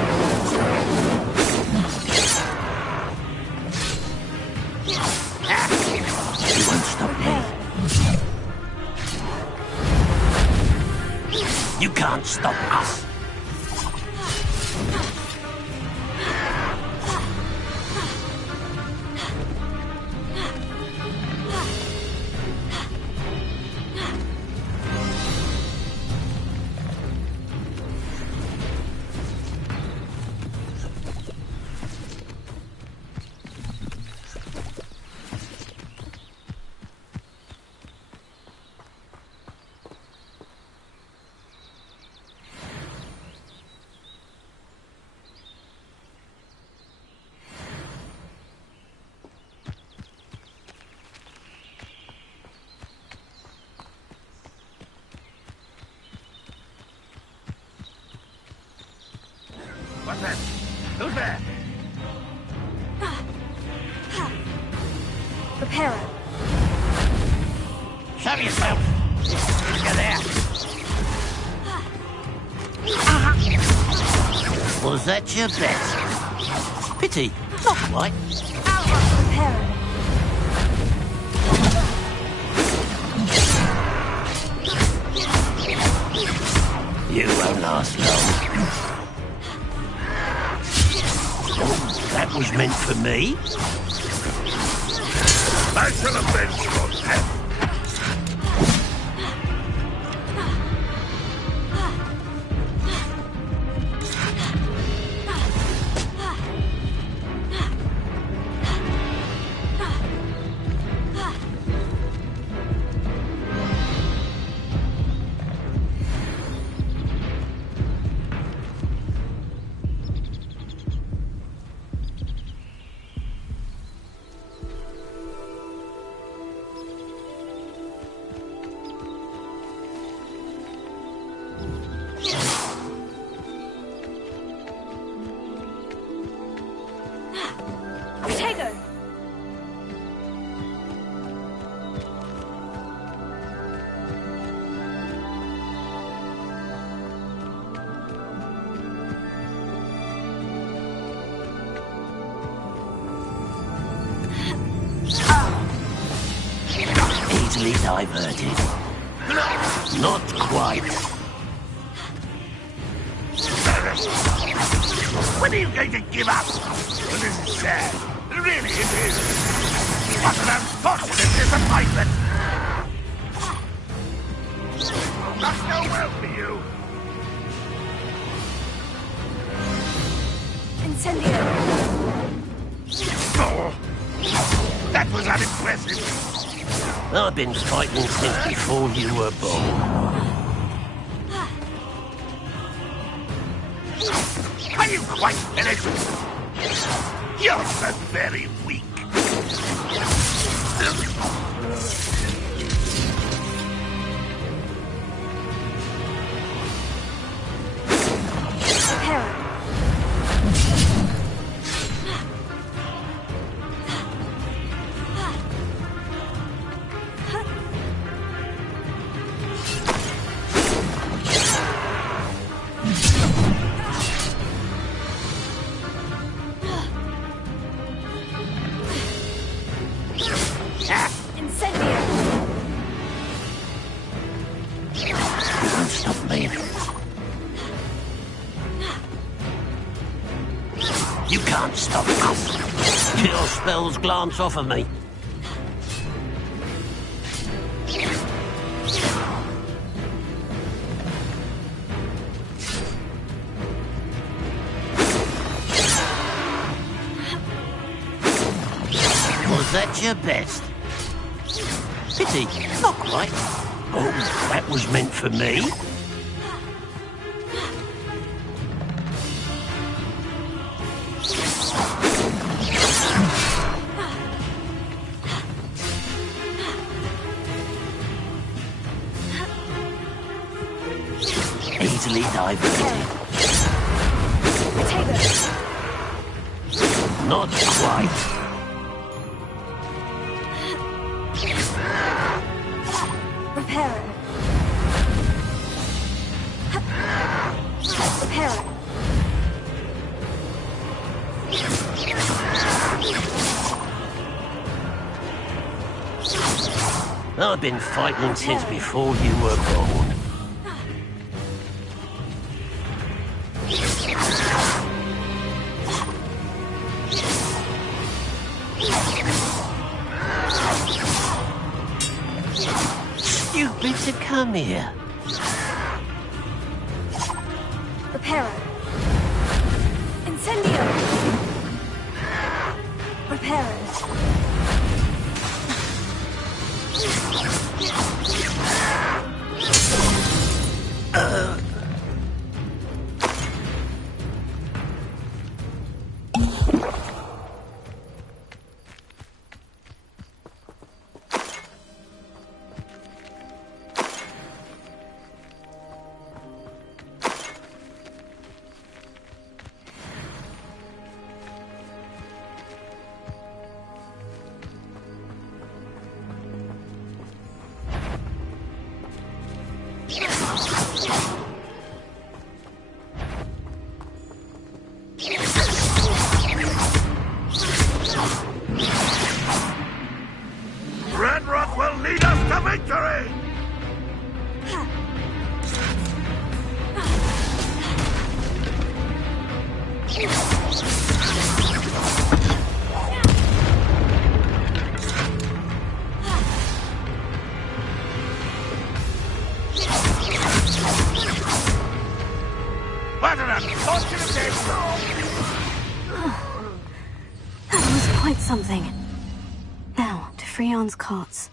You won't stop me. You can't stop us. Reparo. Show yourself. You're there. Was that your bet? Pity. Not quite. Reparo. You won't last long. Oh, that was meant for me. I shall avenge your death. Easily diverted. Not quite. When are you going to give up? Well, this is sad. Really, it is. What an unfortunate disappointment. Not go well for you. Incendio. Oh, that was unimpressive. I've been fighting since before you were born. Are you quite finished? You're so very weak. You can't stop us. Your spells glance off of me. Was that your best? Pity, not quite. Oh, that was meant for me. Easily diverted. Not quite. Reparo. Reparo. I've been fighting since before you were born. Stupid to come here. Reparo. Incendio. Reparo. quite something. Now, to Freon's carts.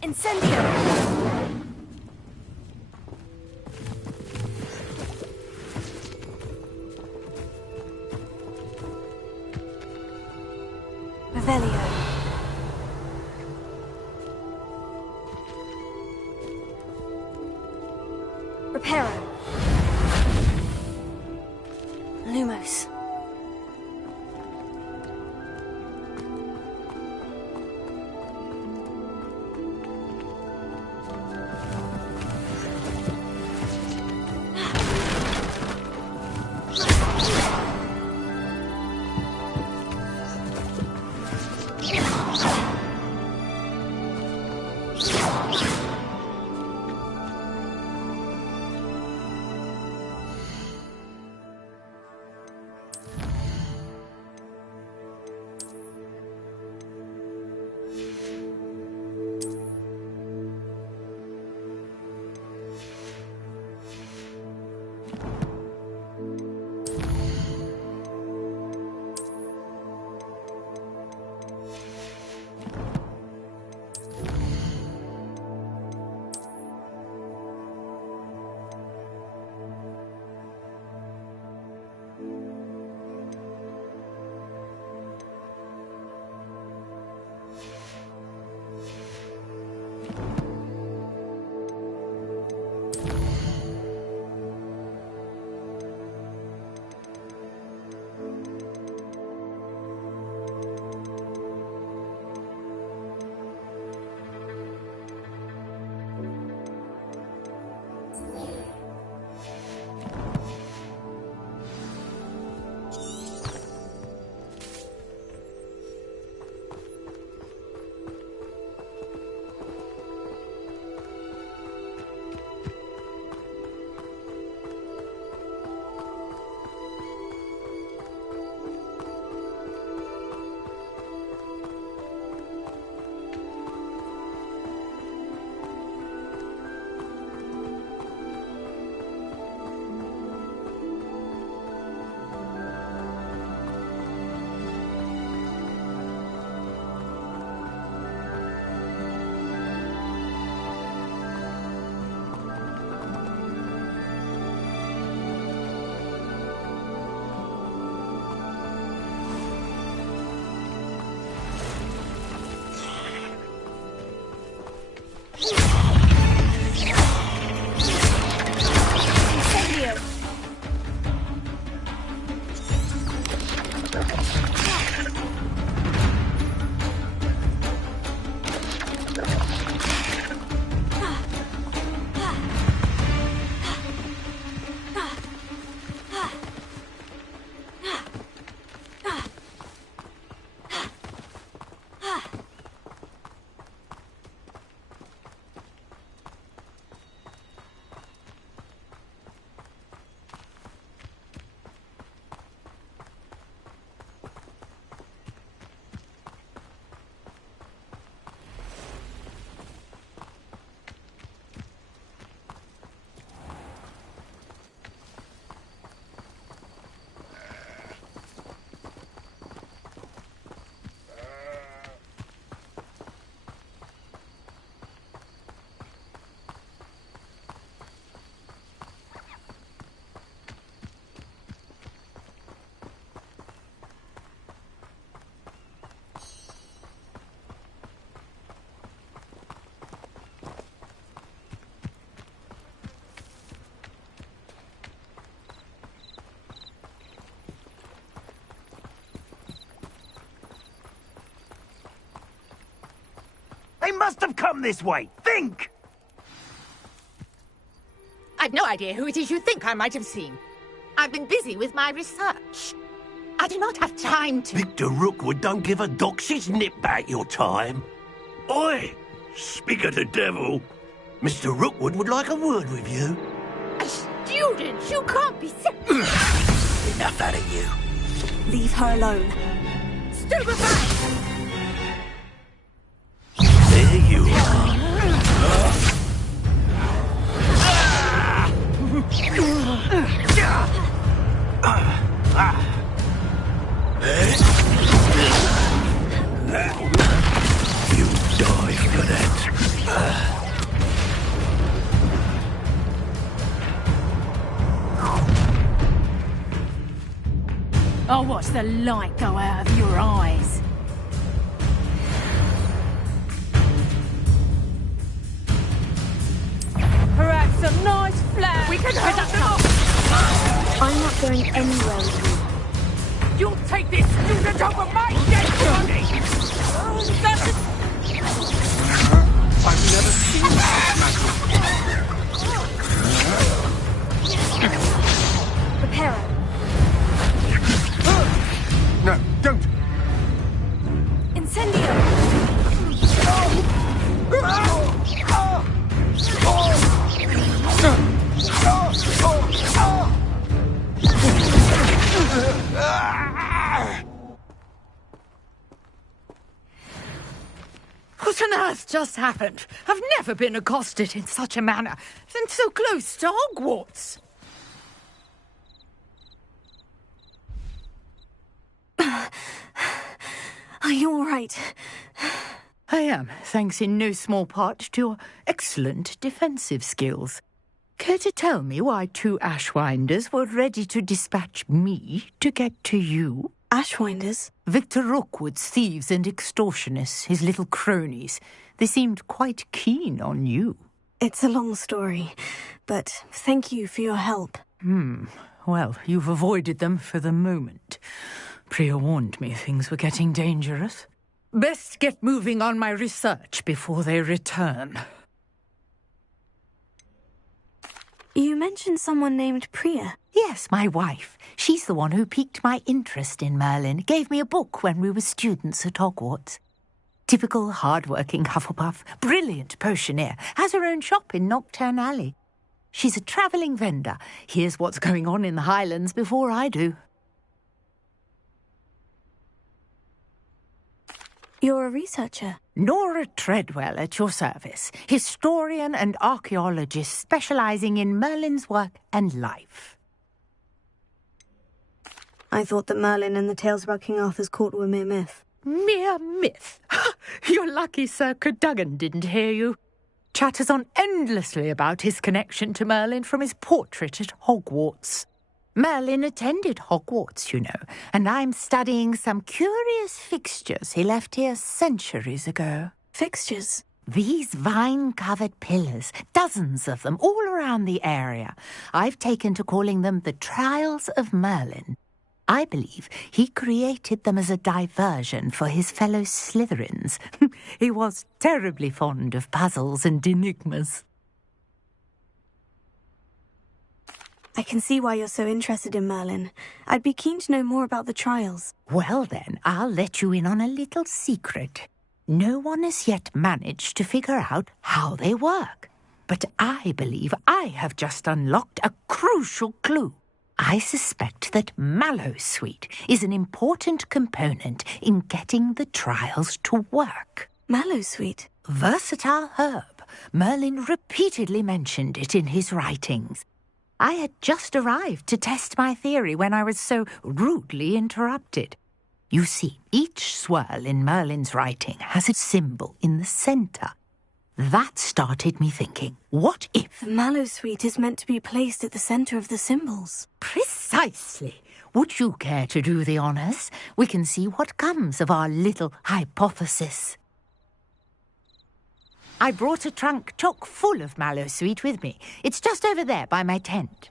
Incendio! Revelio. Reparo. Lumos. They must have come this way. Think! I've no idea who it is you think I might have seen. I've been busy with my research. I do not have time to... Victor Rookwood don't give a doxy's nip back your time. Oi! Speak of the devil. Mr. Rookwood would like a word with you. A student? You can't be... Enough out of you. Leave her alone. Stupefy! There you are. You die for that. I'll watch the light go out of your eyes. Perhaps some nice flowers. We can hold them off! I'm not going anywhere with you. You'll take this student over my dead body! I've never seen that Prepare her. No, don't! Incendio! What on earth just happened? I've never been accosted in such a manner, and so close to Hogwarts. Are you all right? I am, thanks in no small part to your excellent defensive skills. Care to tell me why 2 Ashwinders were ready to dispatch me to get to you? Ashwinders? Victor Rookwood's thieves and extortionists, his little cronies. They seemed quite keen on you. It's a long story, but thank you for your help. Well, you've avoided them for the moment. Priya warned me things were getting dangerous. Best get moving on my research before they return. You mentioned someone named Priya. Yes, my wife. She's the one who piqued my interest in Merlin. Gave me a book when we were students at Hogwarts. Typical hard-working Hufflepuff, brilliant potioneer, has her own shop in Nocturne Alley. She's a travelling vendor. Hears what's going on in the Highlands before I do. You're a researcher? Nora Treadwell at your service, historian and archaeologist specialising in Merlin's work and life. I thought that Merlin and the tales about King Arthur's court were mere myth. Mere myth? You're lucky Sir Cadogan didn't hear you. Chatters on endlessly about his connection to Merlin from his portrait at Hogwarts. Merlin attended Hogwarts, you know, and I'm studying some curious fixtures he left here centuries ago. Fixtures? These vine-covered pillars, dozens of them, all around the area. I've taken to calling them the Trials of Merlin. I believe he created them as a diversion for his fellow Slytherins. He was terribly fond of puzzles and enigmas. I can see why you're so interested in Merlin. I'd be keen to know more about the trials. Well then, I'll let you in on a little secret. No one has yet managed to figure out how they work. But I believe I have just unlocked a crucial clue. I suspect that Mallowsweet is an important component in getting the trials to work. Mallowsweet? Versatile herb. Merlin repeatedly mentioned it in his writings. I had just arrived to test my theory when I was so rudely interrupted. You see, each swirl in Merlin's writing has a symbol in the centre. That started me thinking, what if... The Mallowsweet is meant to be placed at the centre of the symbols. Precisely. Would you care to do the honours? We can see what comes of our little hypothesis. I brought a trunk chock full of Mallowsweet with me. It's just over there by my tent.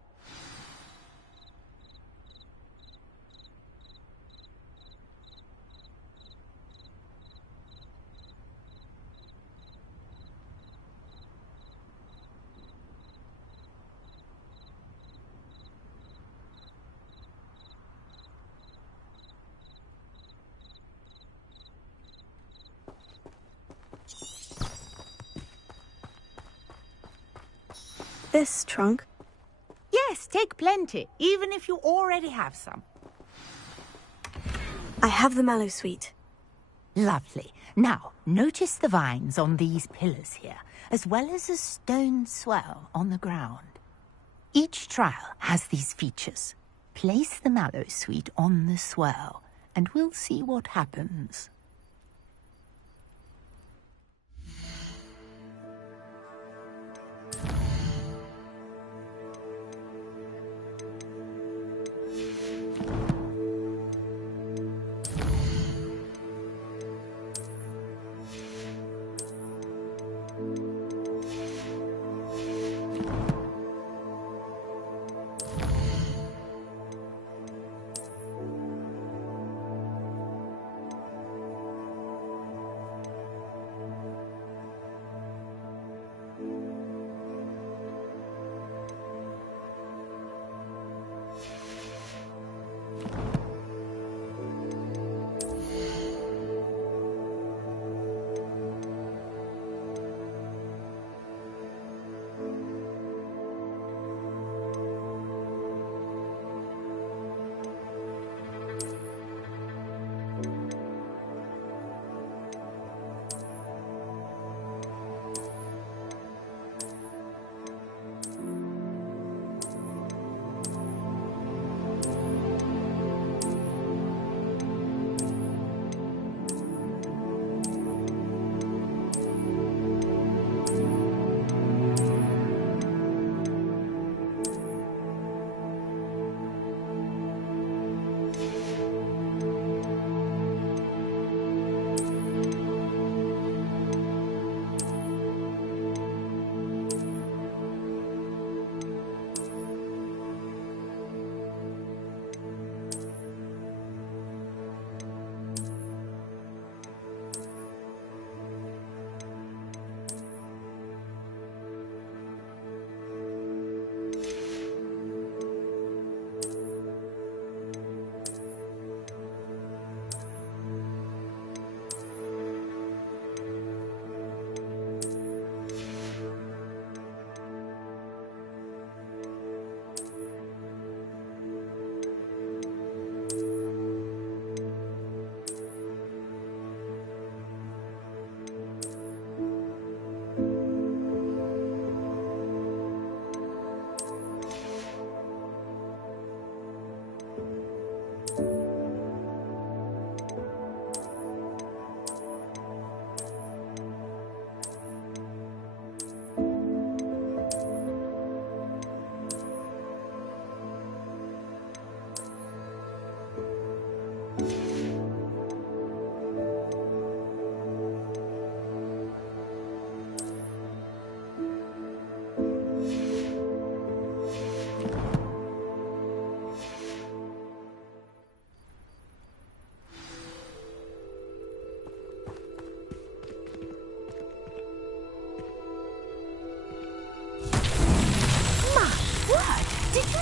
this, Trunk? Yes, take plenty, even if you already have some. I have the mallow sweet. Lovely. Now, notice the vines on these pillars here, as well as a stone swell on the ground. Each trial has these features. Place the mallow sweet on the swell, and we'll see what happens.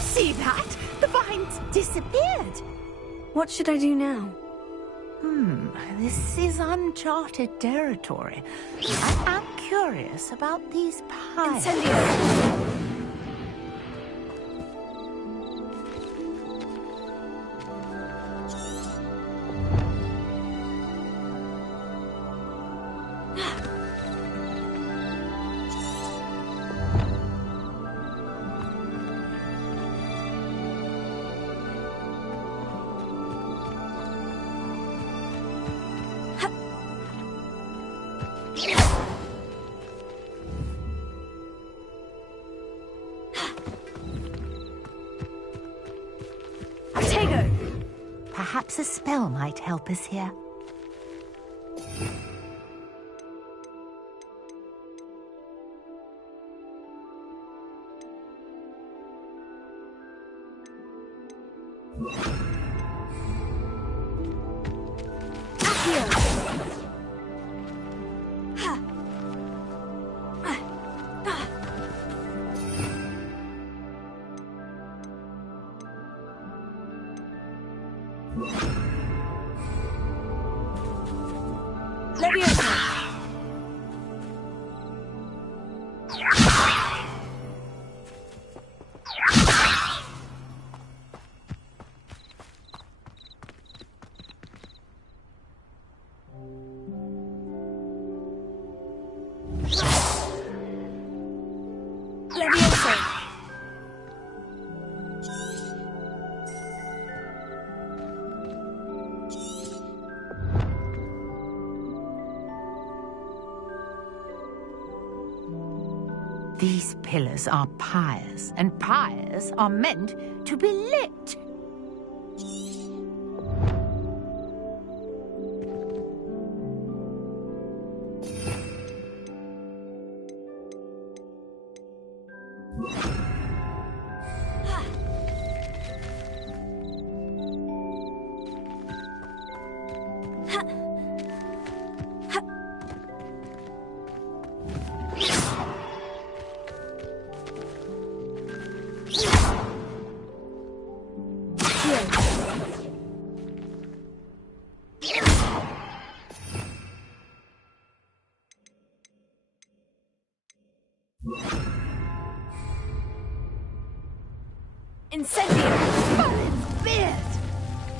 See that? The vines disappeared. What should I do now? This is uncharted territory. I am curious about these piles. Incendio! Perhaps a spell might help us here. These pillars are pyres, and pyres are meant to be lit.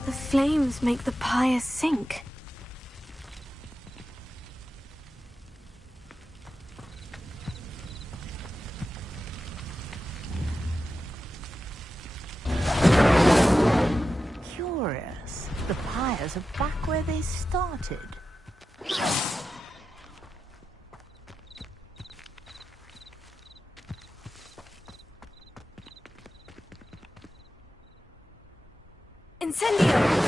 The flames make the pyre sink. Curious. The pyres are back where they started. Incendio!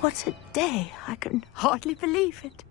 What a day! I can hardly believe it.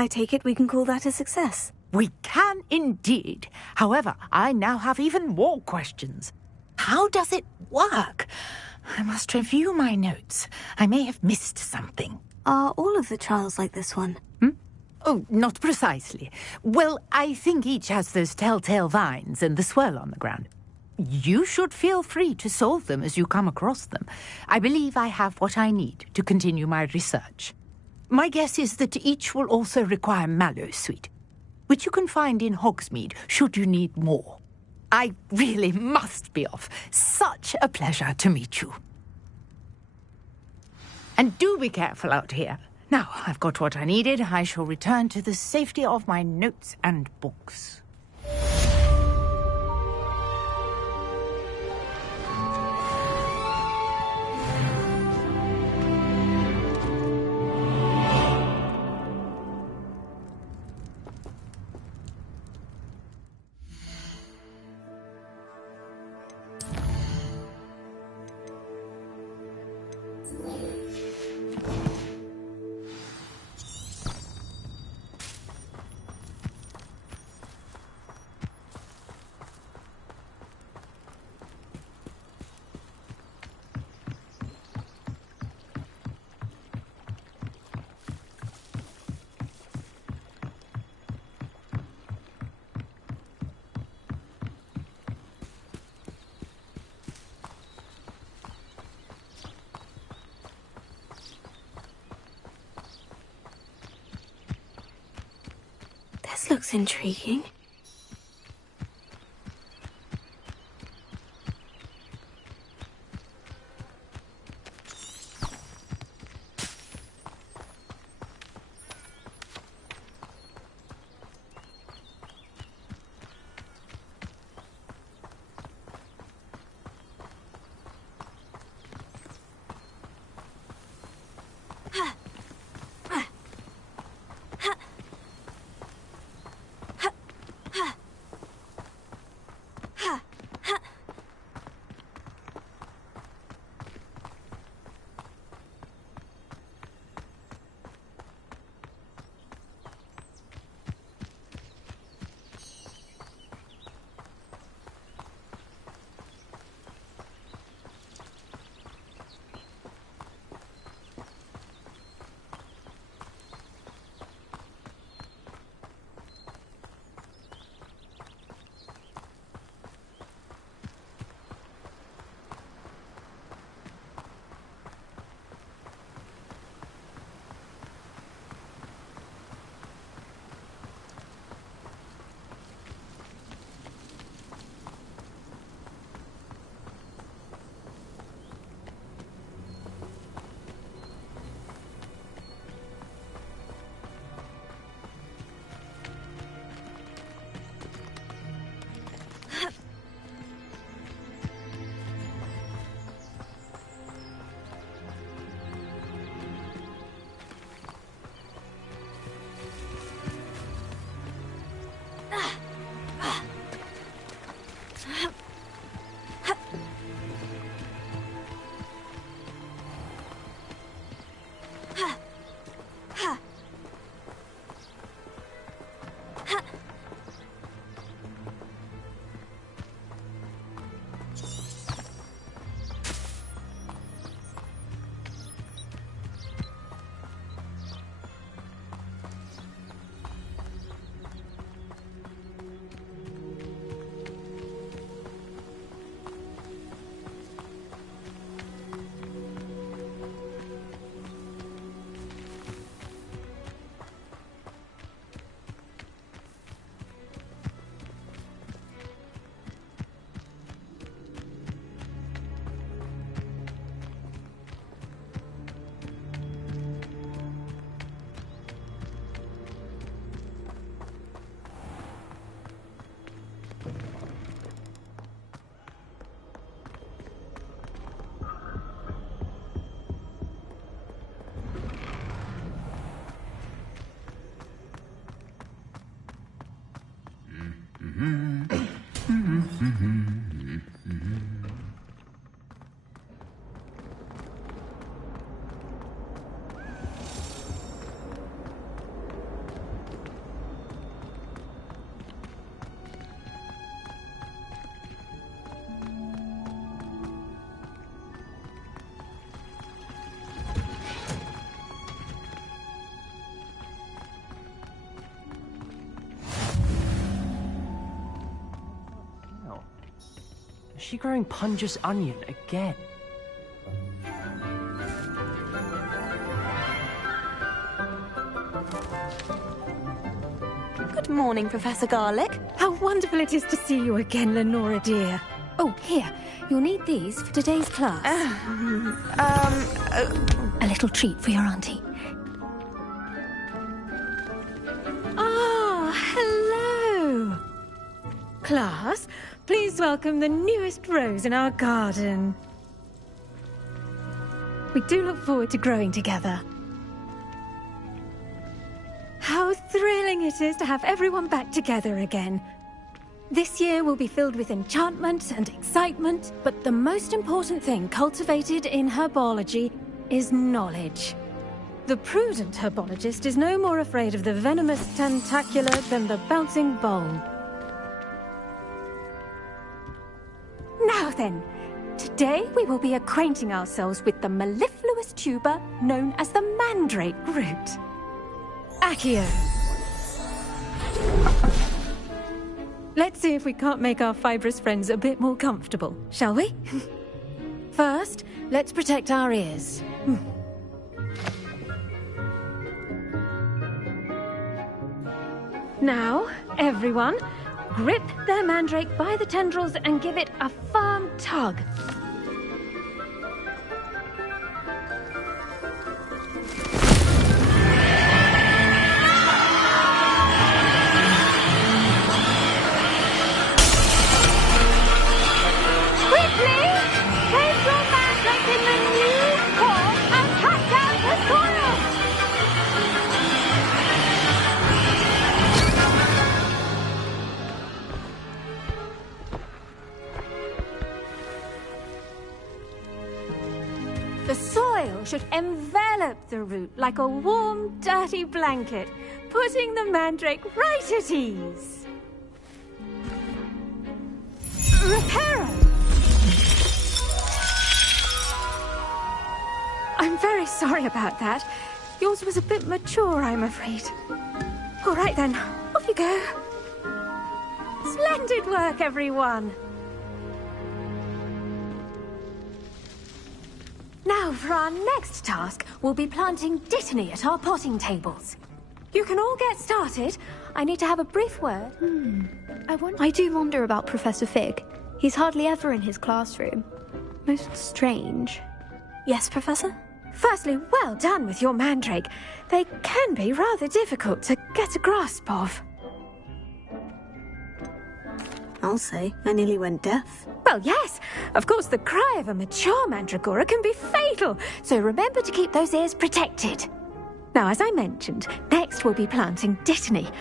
I take it we can call that a success. We can indeed. However, I now have even more questions. How does it work? I must review my notes. I may have missed something. Are all of the trials like this one? Oh, not precisely. Well, I think each has those telltale vines and the swirl on the ground. You should feel free to solve them as you come across them. I believe I have what I need to continue my research. My guess is that each will also require mallow sweet, which you can find in Hogsmeade should you need more. I really must be off. Such a pleasure to meet you. And do be careful out here. Now, I've got what I needed. I shall return to the safety of my notes and books. This looks intriguing. she growing Punja's onion again? Good morning, Professor Garlic. How wonderful it is to see you again, Lenora dear. Oh, here. You'll need these for today's class. A little treat for your auntie. Ah, hello. Class, please welcome the newest rose in our garden. We do look forward to growing together. How thrilling it is to have everyone back together again. This year will be filled with enchantment and excitement, but the most important thing cultivated in herbology is knowledge. The prudent herbologist is no more afraid of the venomous tentacula than the bouncing bulb. Now then, today we will be acquainting ourselves with the mellifluous tuber known as the mandrake root. Accio. Let's see if we can't make our fibrous friends a bit more comfortable, shall we? First, let's protect our ears. Now, everyone, grip their mandrake by the tendrils and give it a firm tug. The soil should envelop the root like a warm, dirty blanket, putting the mandrake right at ease. Reparo! I'm very sorry about that. Yours was a bit mature, I'm afraid. All right then, off you go. Splendid work, everyone. Now, for our next task, we'll be planting dittany at our potting tables. You can all get started. I need to have a brief word. I do wonder about Professor Fig. He's hardly ever in his classroom. Most strange. Yes, Professor? Firstly, well done with your mandrake. They can be rather difficult to get a grasp of. I'll say, I nearly went deaf. Well, yes. Of course, the cry of a mature mandragora can be fatal, so remember to keep those ears protected. Now, as I mentioned, next we'll be planting dittany.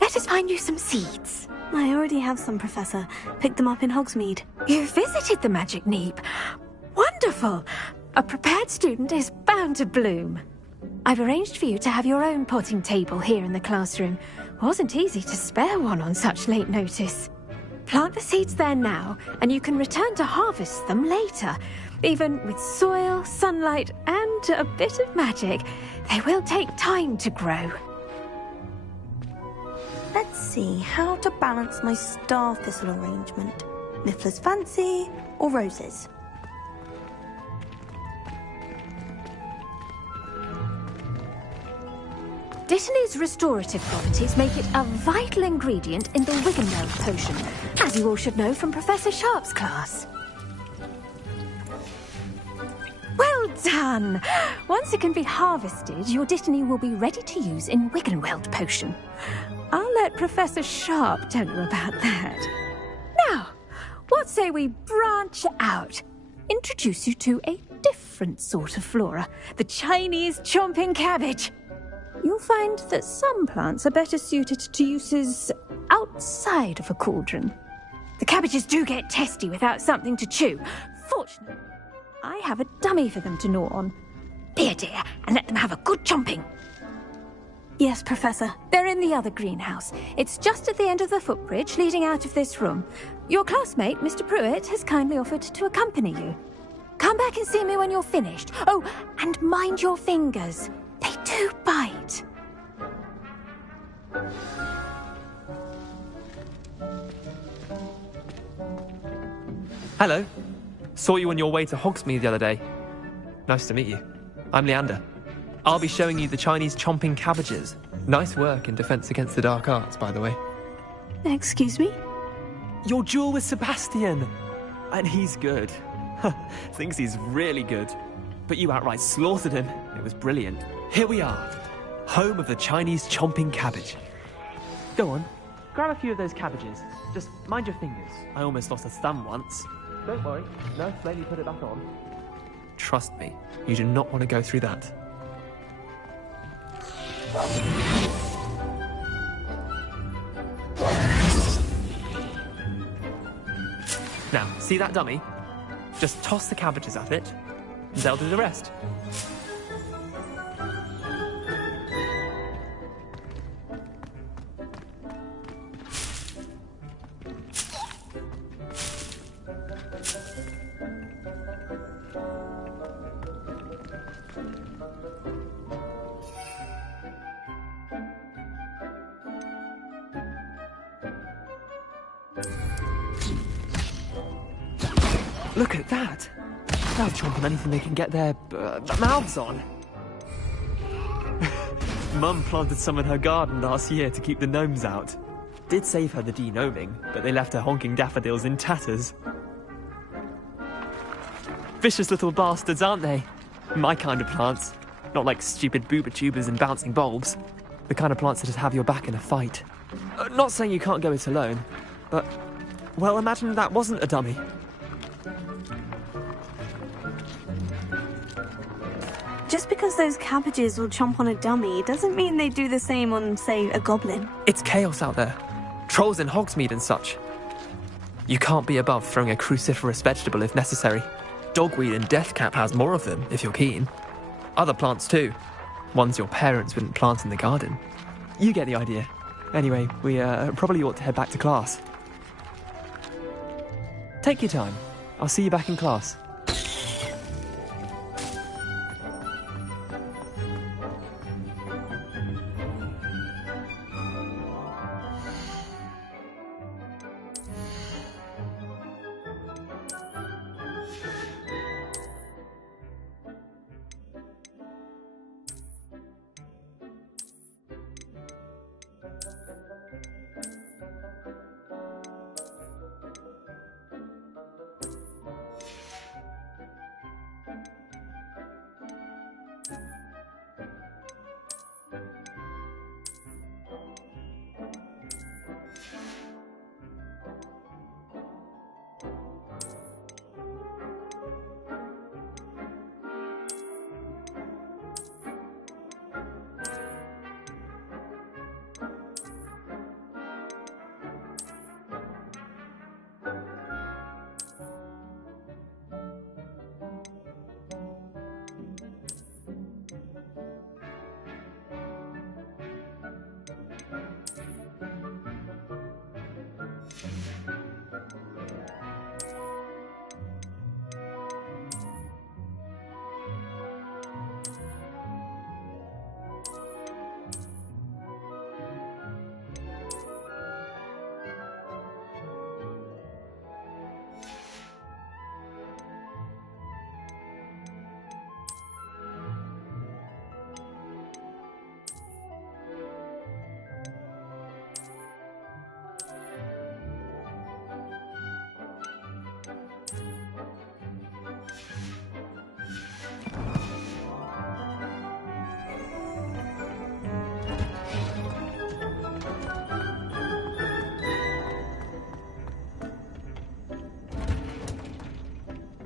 Let us find you some seeds. I already have some, Professor. Picked them up in Hogsmeade. You visited the Magic Neep. Wonderful! A prepared student is bound to bloom. I've arranged for you to have your own potting table here in the classroom. Wasn't easy to spare one on such late notice. Plant the seeds there now, and you can return to harvest them later. Even with soil, sunlight, and a bit of magic, they will take time to grow. Let's see how to balance my star thistle arrangement. Niffler's fancy or roses? Dittany's restorative properties make it a vital ingredient in the Wiggenweld potion, as you all should know from Professor Sharp's class. Well done! Once it can be harvested, your dittany will be ready to use in Wiggenweld potion. I'll let Professor Sharp tell you about that. Now, what say we branch out? Introduce you to a different sort of flora, the Chinese chomping cabbage. You'll find that some plants are better suited to uses outside of a cauldron. The cabbages do get testy without something to chew. Fortunately, I have a dummy for them to gnaw on. Be a dear and let them have a good chomping. Yes, Professor. They're in the other greenhouse. It's just at the end of the footbridge leading out of this room. Your classmate, Mr. Pruitt, has kindly offered to accompany you. Come back and see me when you're finished. Oh, and mind your fingers. They do bite. Hello. Saw you on your way to Hogsmeade the other day. Nice to meet you. I'm Leander. I'll be showing you the Chinese chomping cabbages. Nice work in Defense Against the Dark Arts, by the way. Excuse me? Your duel with Sebastian! And he's good. Thinks he's really good. But you outright slaughtered him. It was brilliant. Here we are. Home of the Chinese chomping cabbage. Go on. Grab a few of those cabbages. Just mind your fingers. I almost lost a thumb once. Don't worry. Nurse let me put it back on. Trust me. You do not want to go through that. Now, see that dummy? Just toss the cabbages at it, and they'll do the rest. Look at that! They'll chomp on anything they can get their mouths on. Mum planted some in her garden last year to keep the gnomes out. Did save her the de-gnoming, but they left her honking daffodils in tatters. Vicious little bastards, aren't they? My kind of plants. Not like stupid booba tubers and bouncing bulbs. The kind of plants that just have your back in a fight. Not saying you can't go it alone, but... well, imagine that wasn't a dummy. Just because those cabbages will chomp on a dummy doesn't mean they do the same on, say, a goblin. It's chaos out there. Trolls in Hogsmeade and such. You can't be above throwing a cruciferous vegetable if necessary. Dogweed and deathcap has more of them, if you're keen. Other plants too. Ones your parents wouldn't plant in the garden. You get the idea. Anyway, we probably ought to head back to class. Take your time. I'll see you back in class.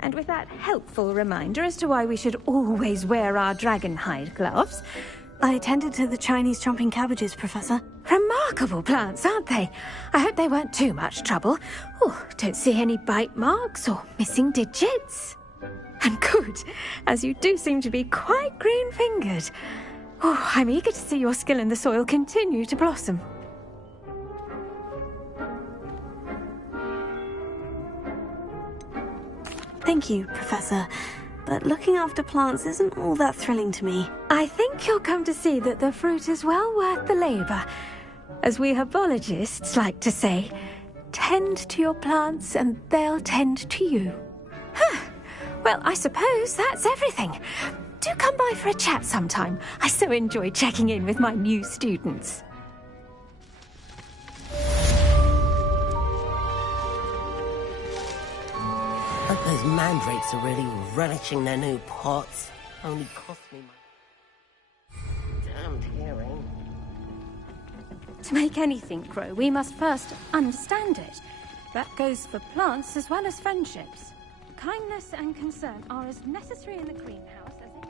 And with that helpful reminder as to why we should always wear our dragon hide gloves, I tended to the Chinese chomping cabbages, Professor. Remarkable plants, aren't they? I hope they weren't too much trouble. Oh, don't see any bite marks or missing digits. And good, as you do seem to be quite green-fingered. Oh, I'm eager to see your skill in the soil continue to blossom. Thank you, Professor. But looking after plants isn't all that thrilling to me. I think you'll come to see that the fruit is well worth the labour. As we herbologists like to say, tend to your plants and they'll tend to you. Huh. Well, I suppose that's everything. Do come by for a chat sometime. I so enjoy checking in with my new students. Hope those mandrakes are really relishing their new pots. Only cost me my damned hearing. To make anything grow, we must first understand it. That goes for plants as well as friendships. Kindness and concern are as necessary in the greenhouse as in...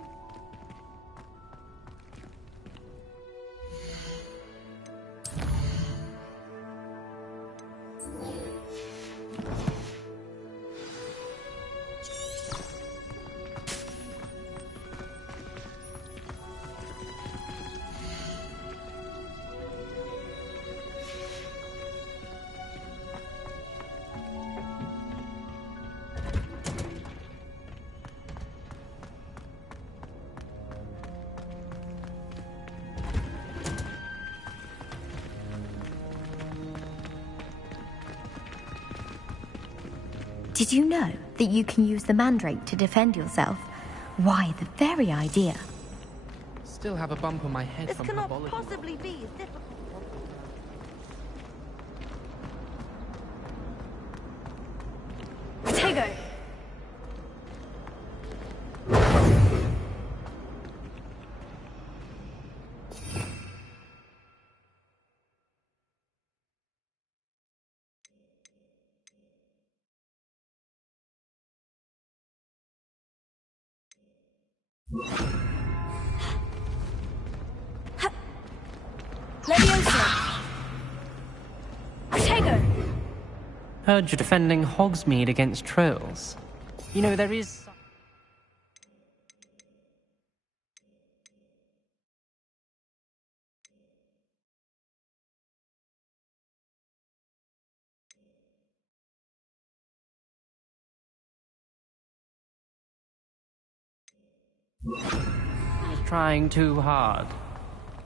Did you know that you can use the mandrake to defend yourself? Why, the very idea. Still have a bump on my head This from cannot herbology. possibly be as difficult. Potato! Leviosa! Potato! Heard you're defending Hogsmeade against trolls. You know, there is... You're trying too hard.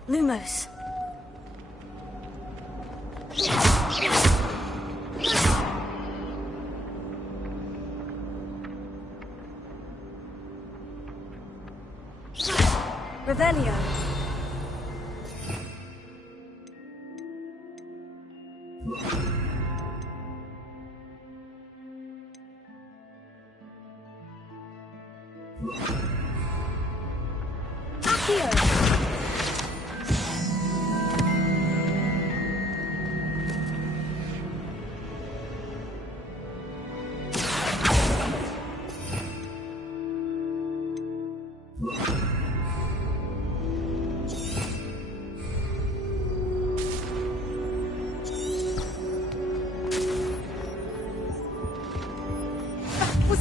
Lumos. Revelio. Accio.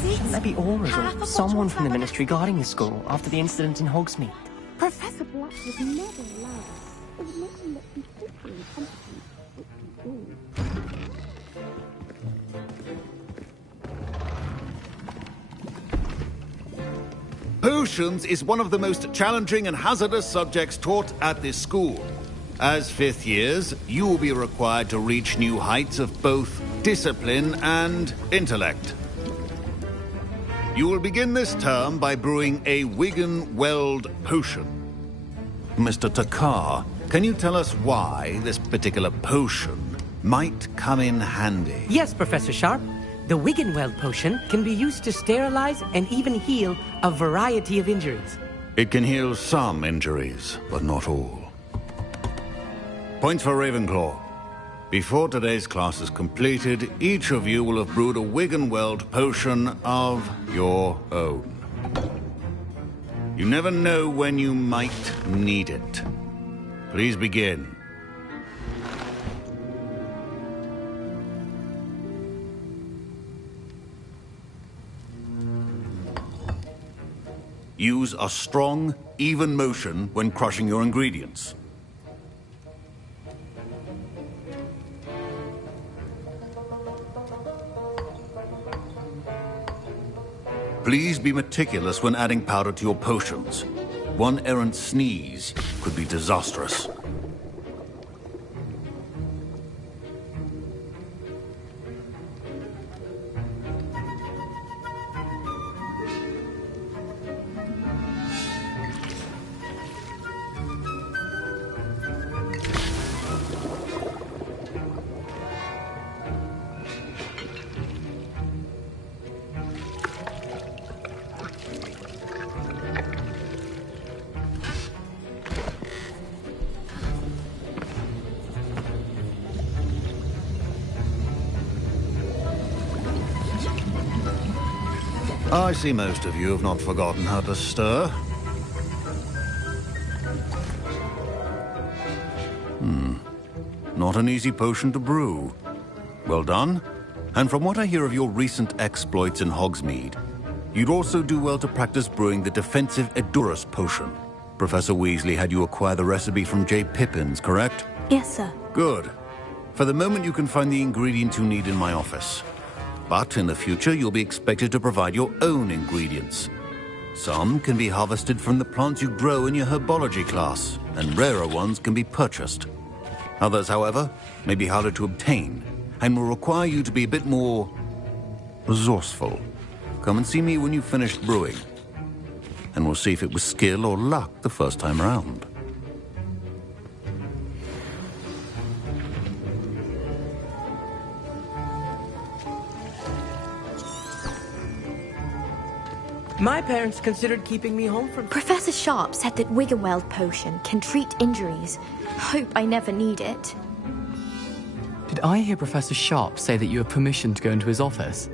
Shouldn't there be auras or someone from the Ministry guarding the school after the incident in Hogsmeade? Professor Black would never allow us. It would make him look completely incompetent. Potions is one of the most challenging and hazardous subjects taught at this school. As fifth years, you will be required to reach new heights of both discipline and intellect. You will begin this term by brewing a Wigan-Weld potion. Mr. Takar, can you tell us why this particular potion might come in handy? Yes, Professor Sharp. The Wigan-Weld potion can be used to sterilize and even heal a variety of injuries. It can heal some injuries, but not all. Points for Ravenclaw. Before today's class is completed, each of you will have brewed a Wigan-Weld potion of your own. You never know when you might need it. Please begin. Use a strong, even motion when crushing your ingredients. Please be meticulous when adding powder to your potions. One errant sneeze could be disastrous. I see most of you have not forgotten how to stir. Not an easy potion to brew. Well done. And from what I hear of your recent exploits in Hogsmeade, you'd also do well to practice brewing the defensive Edurus potion. Professor Weasley had you acquire the recipe from J. Pippins, correct? Yes, sir. Good. For the moment, you can find the ingredients you need in my office. But in the future, you'll be expected to provide your own ingredients. Some can be harvested from the plants you grow in your herbology class, and rarer ones can be purchased. Others, however, may be harder to obtain, and will require you to be a bit more resourceful. Come and see me when you've finished brewing, and we'll see if it was skill or luck the first time around. My parents considered keeping me home from... Professor Sharp said that Wiggenweld potion can treat injuries. Hope I never need it. Did I hear Professor Sharp say that you have permission to go into his office?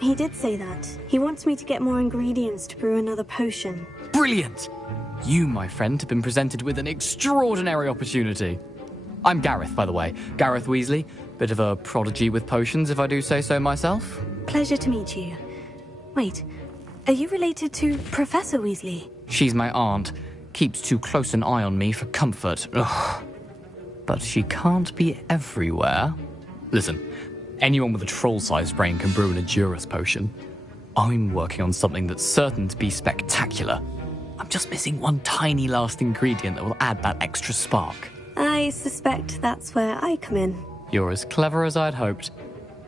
He did say that. He wants me to get more ingredients to brew another potion. Brilliant! You, my friend, have been presented with an extraordinary opportunity. I'm Gareth, by the way. Gareth Weasley. Bit of a prodigy with potions, if I do say so myself. Pleasure to meet you. Wait, are you related to Professor Weasley? She's my aunt. Keeps too close an eye on me for comfort. Ugh. But she can't be everywhere. Listen, anyone with a troll-sized brain can brew an Edurus potion. I'm working on something that's certain to be spectacular. I'm just missing one tiny last ingredient that will add that extra spark. I suspect that's where I come in. You're as clever as I'd hoped.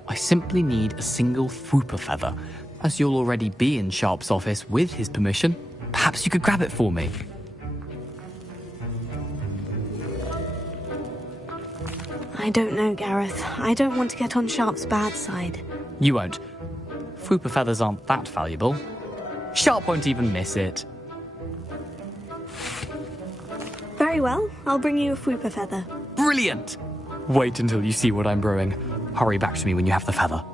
I simply need a single Fwooper feather. As you'll already be in Sharp's office with his permission, perhaps you could grab it for me. I don't know, Gareth. I don't want to get on Sharp's bad side. You won't. Fwooper feathers aren't that valuable. Sharp won't even miss it. Very well. I'll bring you a Fwooper feather. Brilliant! Wait until you see what I'm brewing. Hurry back to me when you have the feather.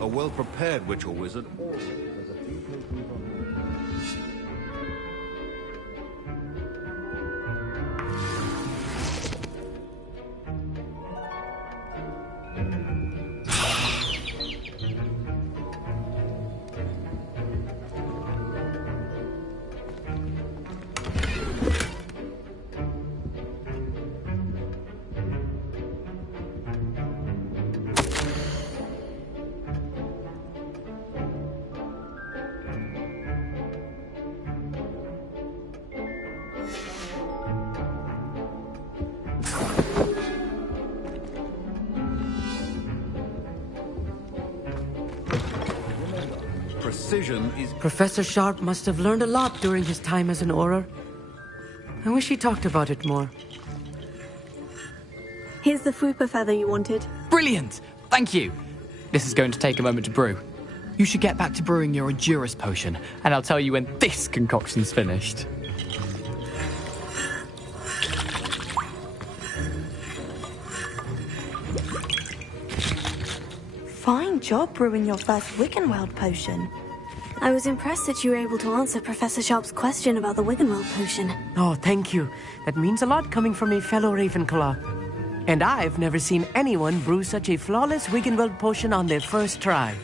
A well-prepared witch or wizard also has a few potions on hand. Precision is... Professor Sharp must have learned a lot during his time as an Auror. I wish he talked about it more. Here's the Fwooper feather you wanted. Brilliant! Thank you! This is going to take a moment to brew. You should get back to brewing your Edurus potion, and I'll tell you when this concoction's finished. Fine job brewing your first Wiggenweld potion. I was impressed that you were able to answer Professor Sharp's question about the Wiggenweld potion. Oh, thank you. That means a lot coming from a fellow Ravenclaw. And I've never seen anyone brew such a flawless Wiggenweld potion on their first try.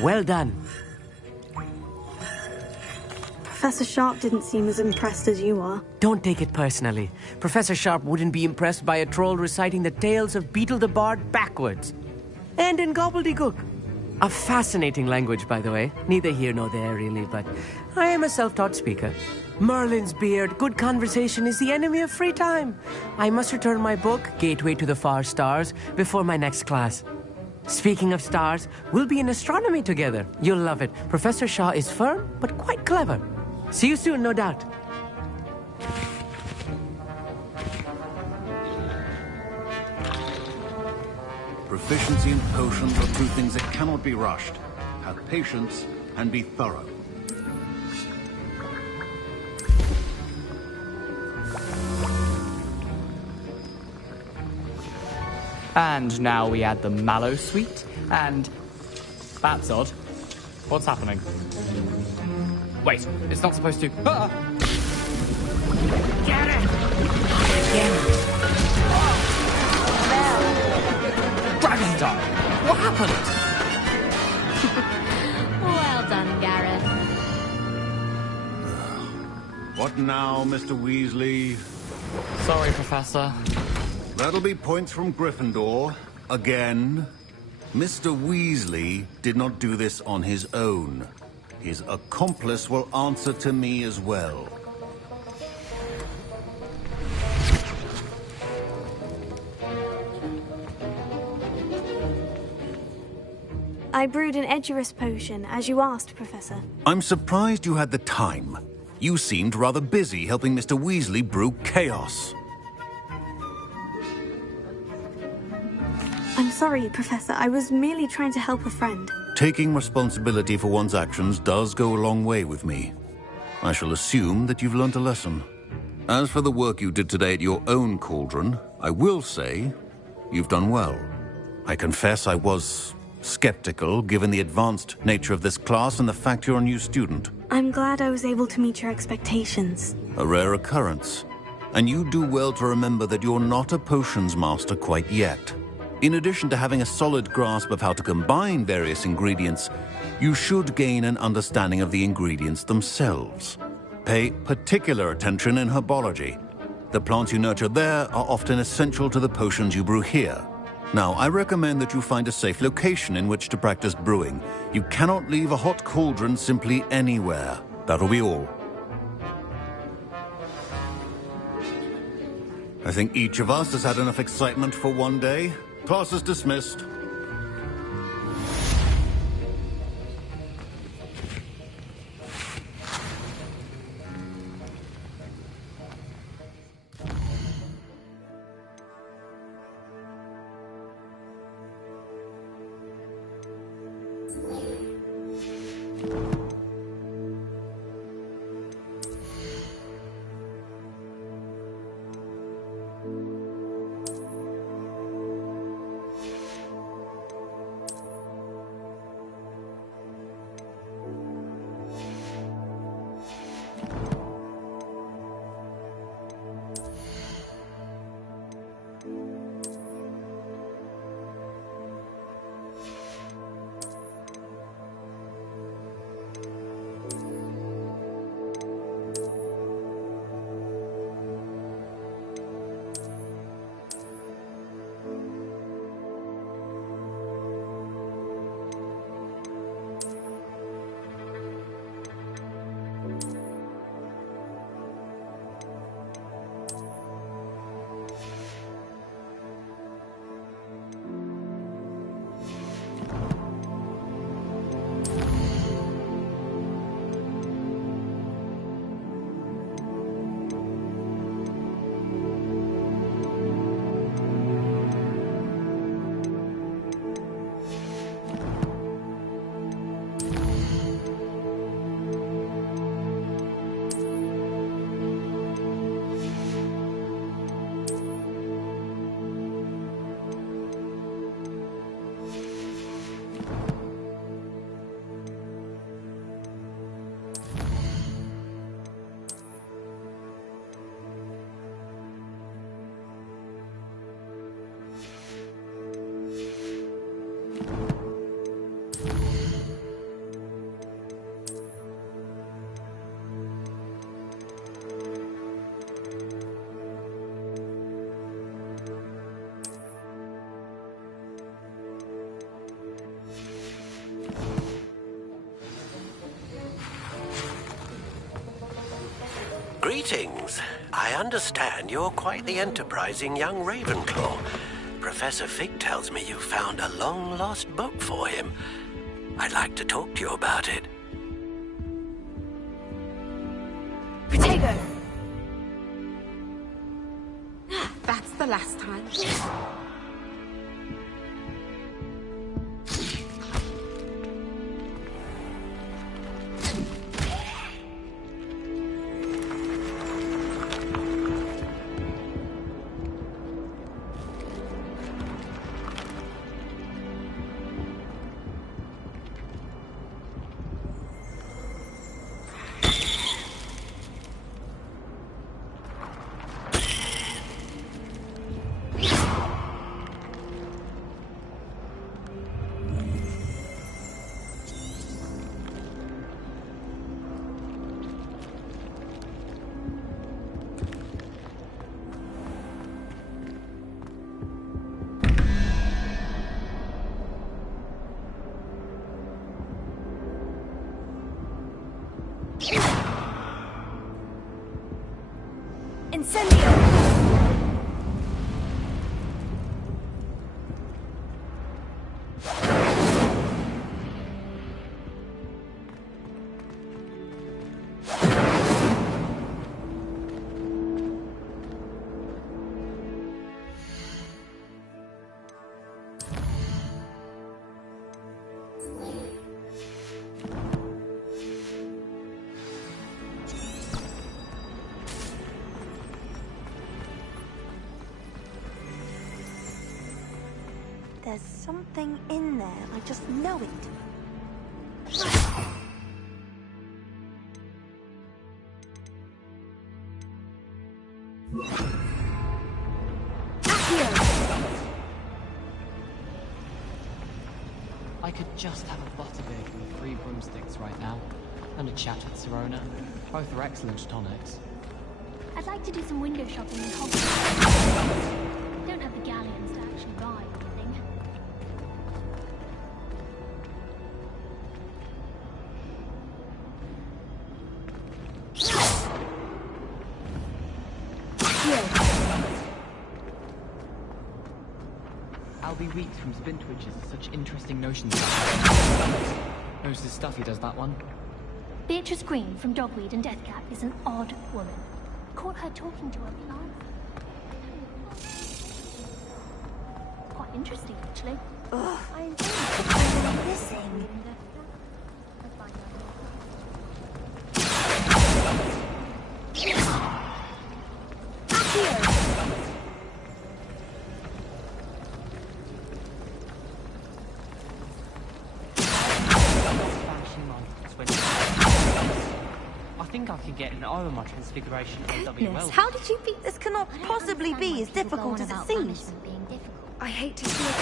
Well done. Professor Sharp didn't seem as impressed as you are. Don't take it personally. Professor Sharp wouldn't be impressed by a troll reciting the tales of Beetle the Bard backwards. And in gobbledygook. A fascinating language, by the way. Neither here nor there, really, but I am a self-taught speaker. Merlin's beard, good conversation is the enemy of free time. I must return my book, Gateway to the Far Stars, before my next class. Speaking of stars, we'll be in astronomy together. You'll love it. Professor Shaw is firm, but quite clever. See you soon, no doubt. Proficiency in potions are two things that cannot be rushed. Have patience and be thorough. And now we add the mallow sweet, and... That's odd. What's happening? Wait, it's not supposed to... Ah! Get it! Dragon time! What happened? Well done, Gareth. What now, Mr. Weasley? Sorry, Professor. That'll be points from Gryffindor. Again. Mr. Weasley did not do this on his own. His accomplice will answer to me as well. I brewed an Edurus potion, as you asked, Professor. I'm surprised you had the time. You seemed rather busy helping Mr. Weasley brew chaos. I'm sorry, Professor. I was merely trying to help a friend. Taking responsibility for one's actions does go a long way with me. I shall assume that you've learnt a lesson. As for the work you did today at your own cauldron, I will say you've done well. I confess I was skeptical, given the advanced nature of this class and the fact you're a new student. I'm glad I was able to meet your expectations. A rare occurrence. And you do well to remember that you're not a potions master quite yet. In addition to having a solid grasp of how to combine various ingredients, you should gain an understanding of the ingredients themselves. Pay particular attention in herbology. The plants you nurture there are often essential to the potions you brew here. Now, I recommend that you find a safe location in which to practice brewing. You cannot leave a hot cauldron simply anywhere. That'll be all. I think each of us has had enough excitement for one day. Class is dismissed. Greetings. I understand you're quite the enterprising young Ravenclaw. Professor Fig tells me you found a long-lost book for him. I'd like to talk to you about it. Potato! That's the last time. Incendio! There's something in there. I just know it. I could just have a butterbeer with 3 broomsticks right now, and a chat with Sirona. Both are excellent tonics. I'd like to do some window shopping in HOGWART. Don't have the galleons to actually buy anything. I'll be weak from Spintwitches such interesting notions. Knows his stuff, he does that one. Beatrice Green from Dogweed and Deathcap is an odd woman. Caught her talking to a plant. Quite interesting, actually. Ugh. I enjoy it. Missing. I think I can get an Oromar transfiguration LW well. How did you beat this? Cannot possibly be as difficult as it seems. I hate to see it.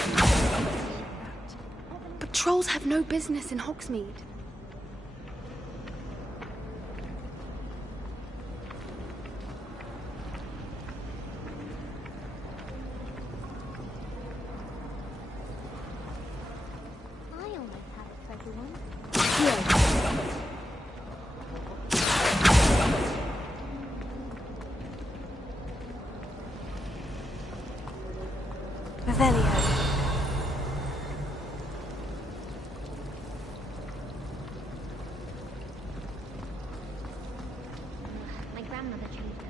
But trolls have no business in Hogsmeade. I always had a pleasure one. Revelio. My grandmother changed them.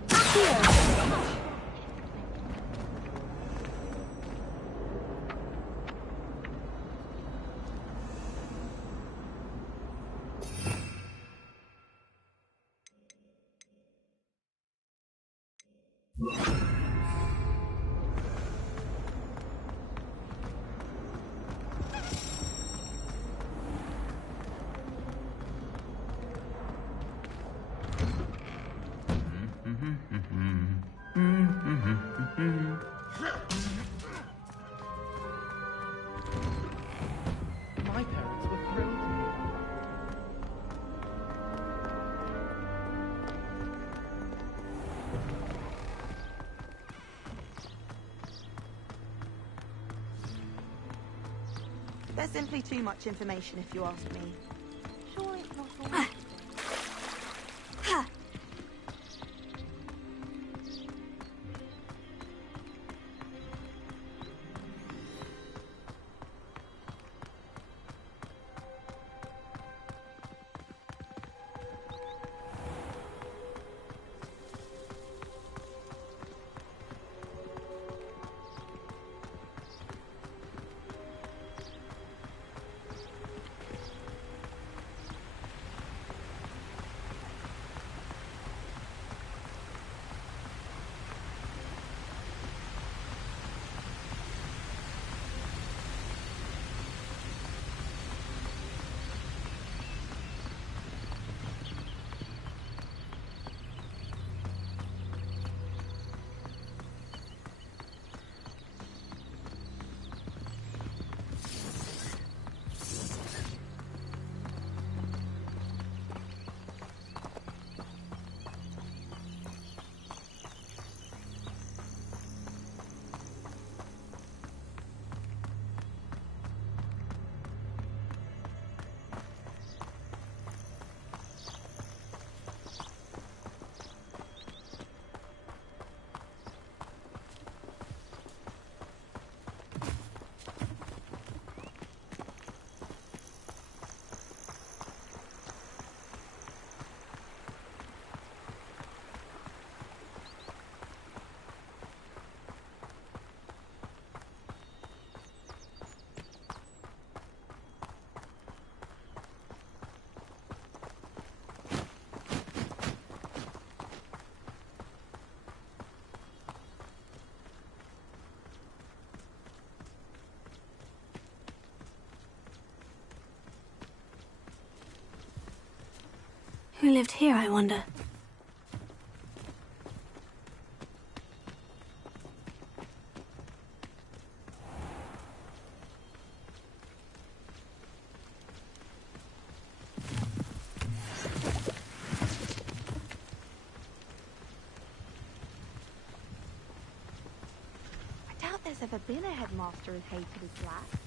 My parents were thrilled. There's simply too much information, if you ask me. Sure, it's not all. Who lived here, I wonder? I doubt there's ever been a headmaster as hated as that.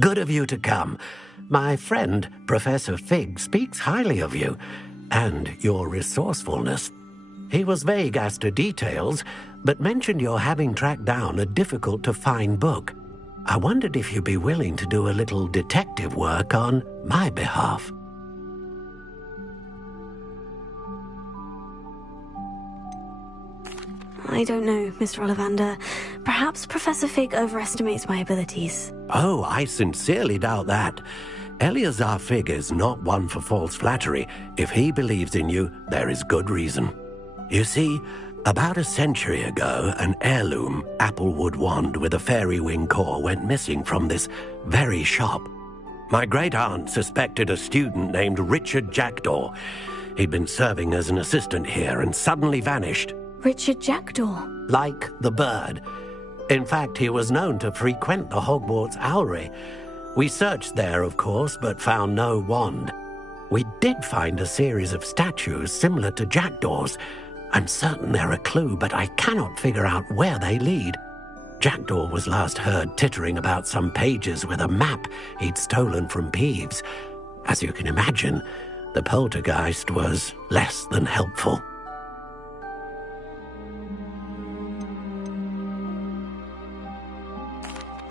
Good of you to come. My friend, Professor Fig, speaks highly of you and your resourcefulness. He was vague as to details, but mentioned your having tracked down a difficult-to-find book. I wondered if you'd be willing to do a little detective work on my behalf. I don't know, Mr. Ollivander. Perhaps Professor Fig overestimates my abilities. Oh, I sincerely doubt that. Eleazar Fig is not one for false flattery. If he believes in you, there is good reason. You see, about a century ago, an heirloom applewood wand with a fairy wing core went missing from this very shop. My great-aunt suspected a student named Richard Jackdaw. He'd been serving as an assistant here and suddenly vanished. Richard Jackdaw? Like the bird. In fact, he was known to frequent the Hogwarts Owlery. We searched there, of course, but found no wand. We did find a series of statues similar to Jackdaw's. I'm certain they're a clue, but I cannot figure out where they lead. Jackdaw was last heard tittering about some pages with a map he'd stolen from Peeves. As you can imagine, the poltergeist was less than helpful.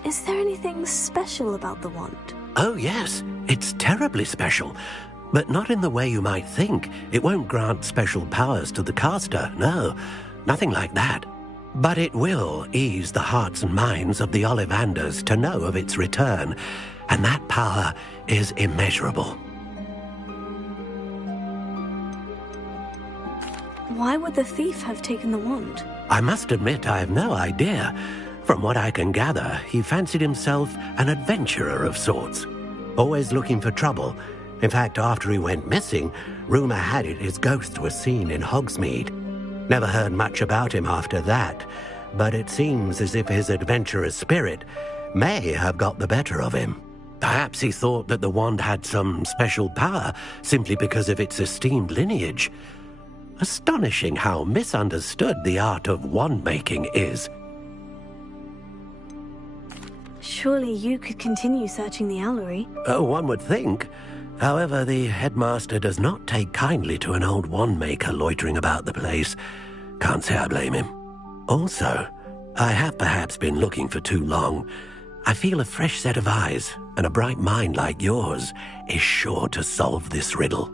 Is there anything special about the wand? Oh, yes. It's terribly special. But not in the way you might think. It won't grant special powers to the caster, no. Nothing like that. But it will ease the hearts and minds of the Ollivanders to know of its return, and that power is immeasurable. Why would the thief have taken the wand? I must admit I have no idea. From what I can gather, he fancied himself an adventurer of sorts, always looking for trouble. In fact, after he went missing, rumor had it his ghost was seen in Hogsmeade. Never heard much about him after that, but it seems as if his adventurous spirit may have got the better of him. Perhaps he thought that the wand had some special power simply because of its esteemed lineage. Astonishing how misunderstood the art of wand-making is. Surely you could continue searching the Owlery. One would think. However, the headmaster does not take kindly to an old wand-maker loitering about the place. Can't say I blame him. Also, I have perhaps been looking for too long. I feel a fresh set of eyes, and a bright mind like yours is sure to solve this riddle.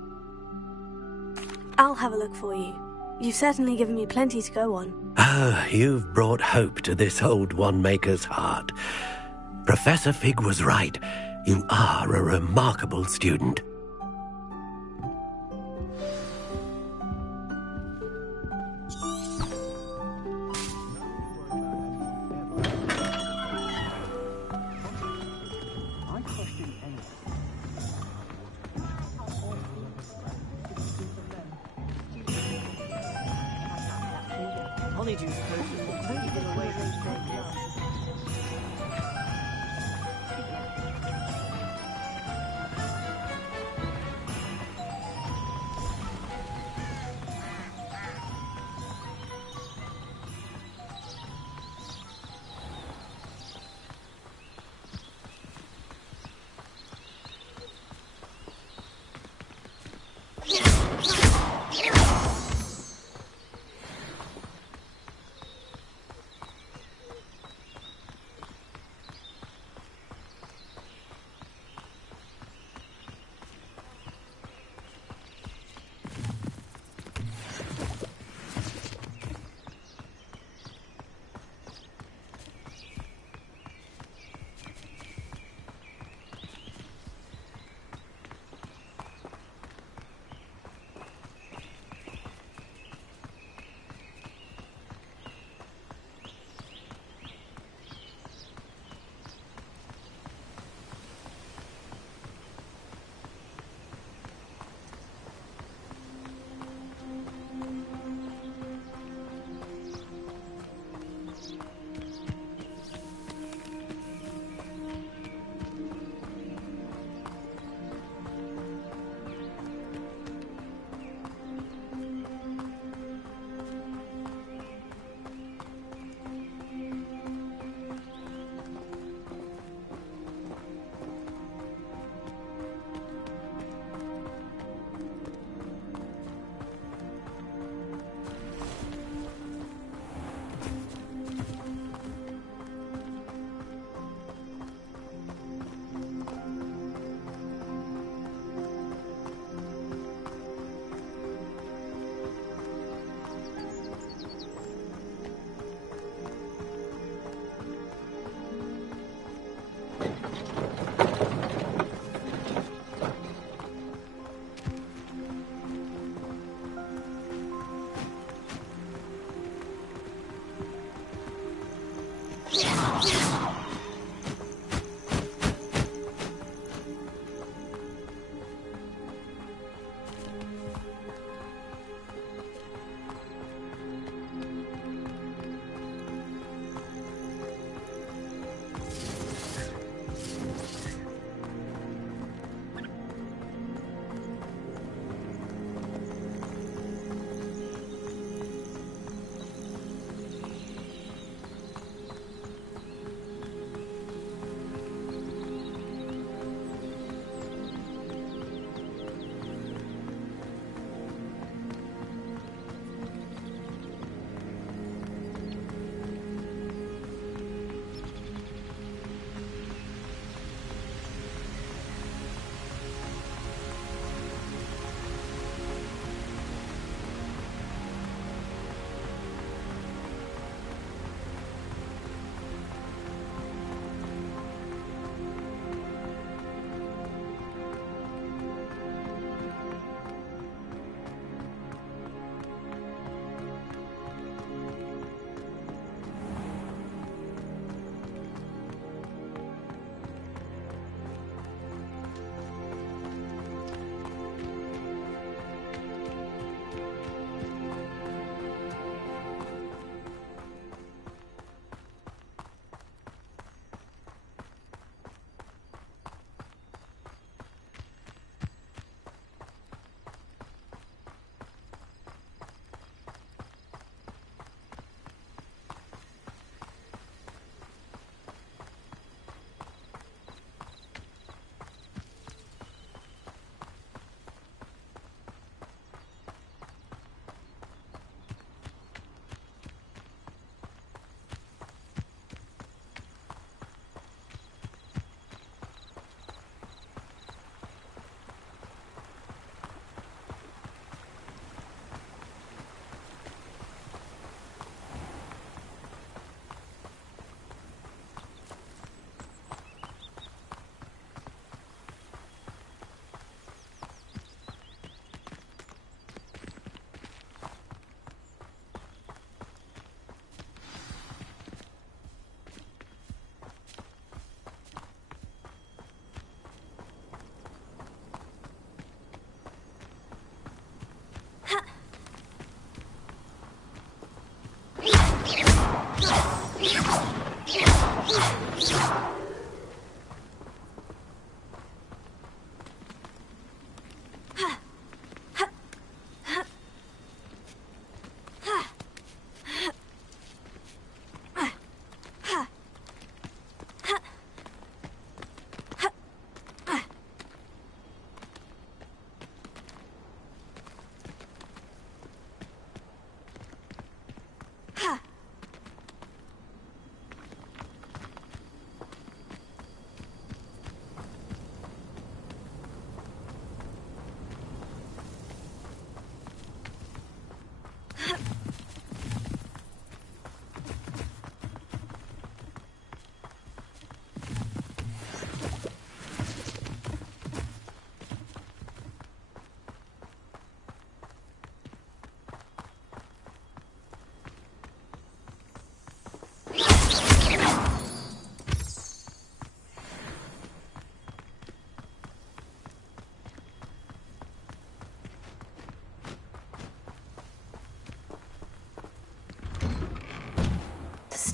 I'll have a look for you. You've certainly given me plenty to go on. Ah, you've brought hope to this old one-maker's heart. Professor Fig was right. You are a remarkable student.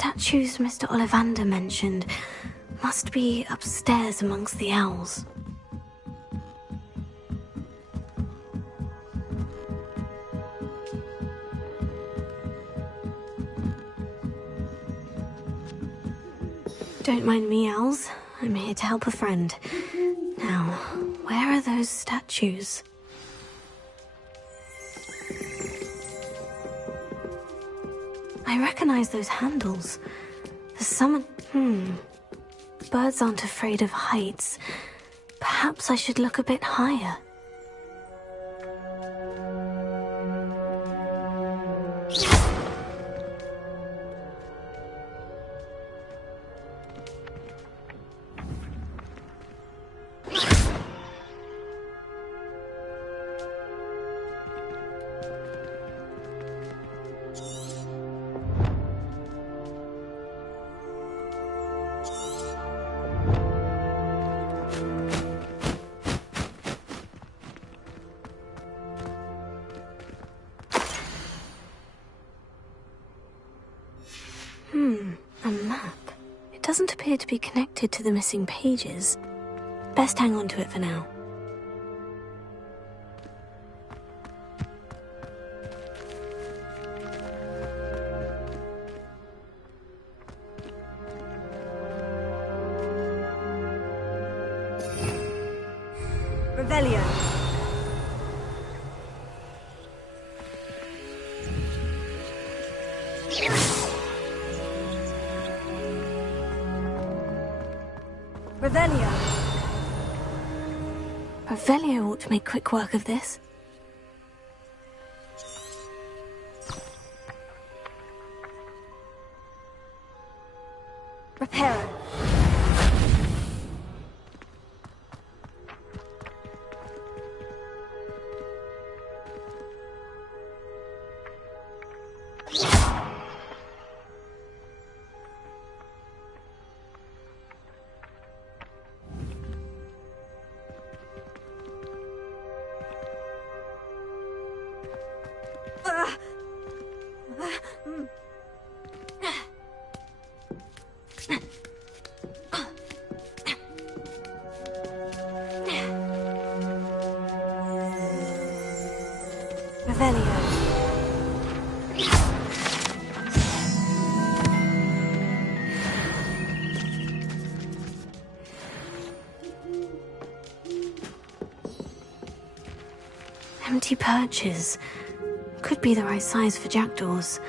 statues Mr. Ollivander mentioned must be upstairs amongst the owls. Don't mind me, owls. I'm here to help a friend. Now, where are those statues? I recognize those handles. The summon... Birds aren't afraid of heights. Perhaps I should look a bit higher. A map. It doesn't appear to be connected to the missing pages. Best hang on to it for now. Revelio. Revelio. Revelio ought to make quick work of this. Reparo. Empty perches. Could be the right size for jackdaws.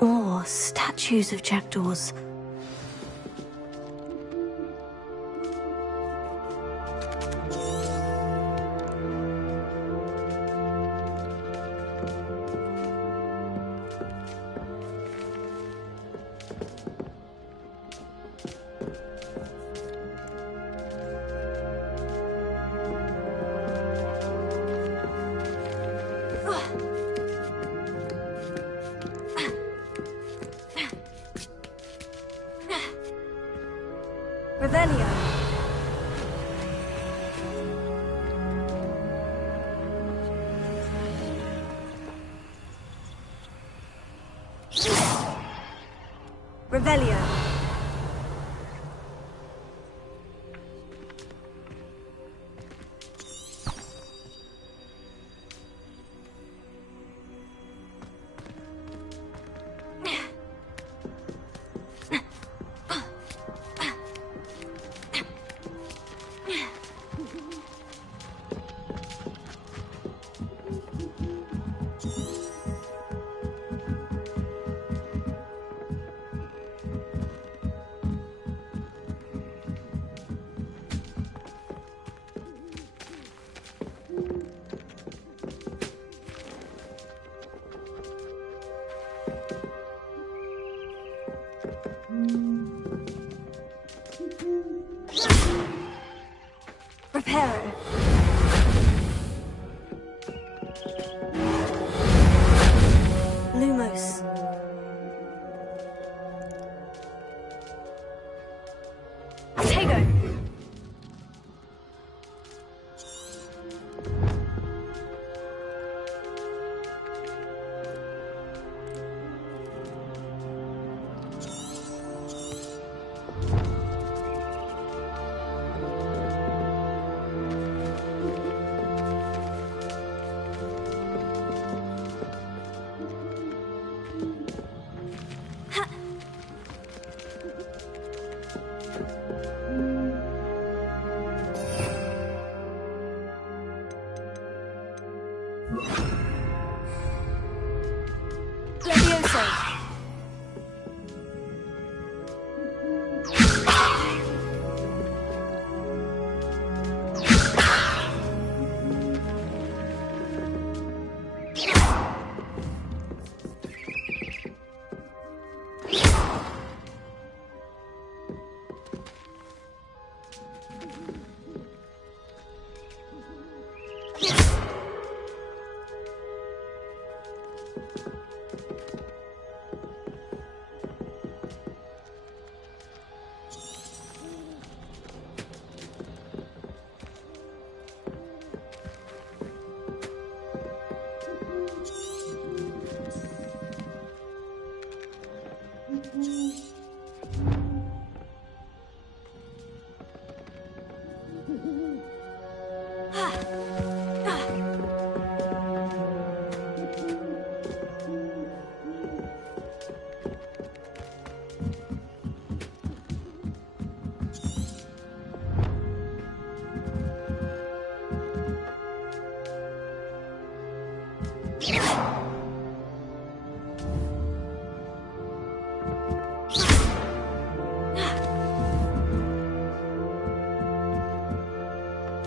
Or statues of jackdaws. Revelio. Revelio. Reparo. Lumos. Tego.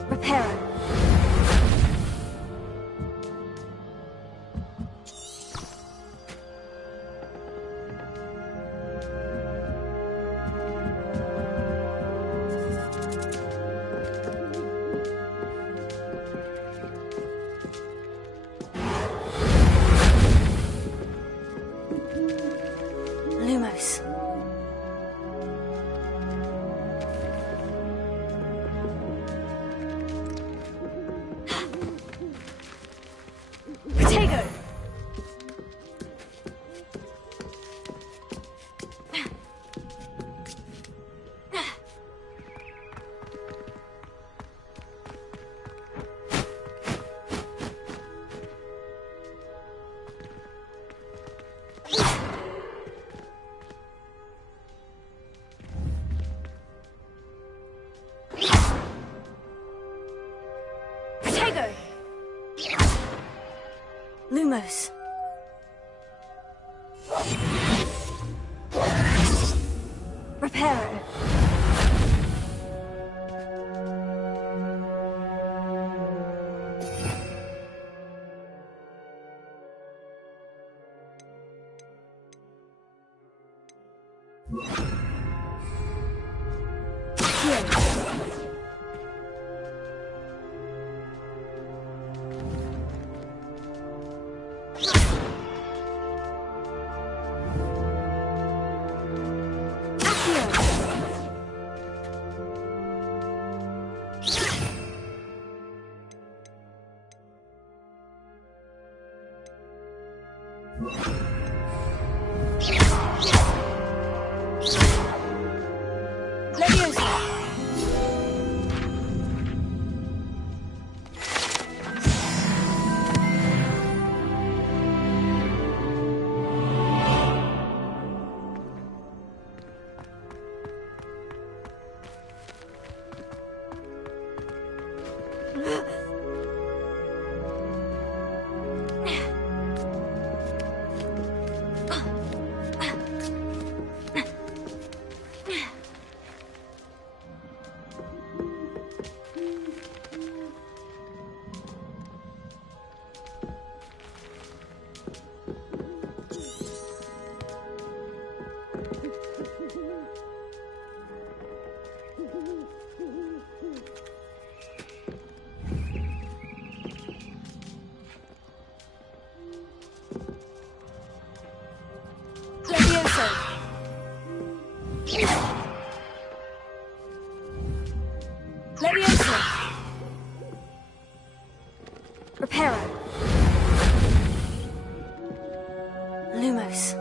Reparo. Lumos. Protego. Protego. Lumos. Reparo. Leviosa. Reparo. Lumos.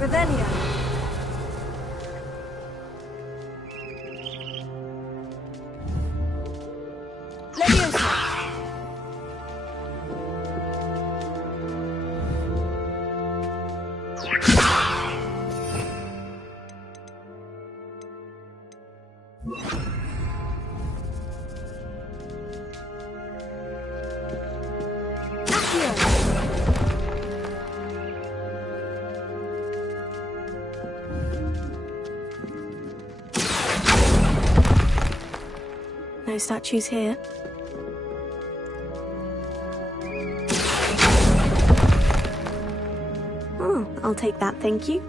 Revelio. Leviosa. No statues here. Oh, I'll take that, thank you.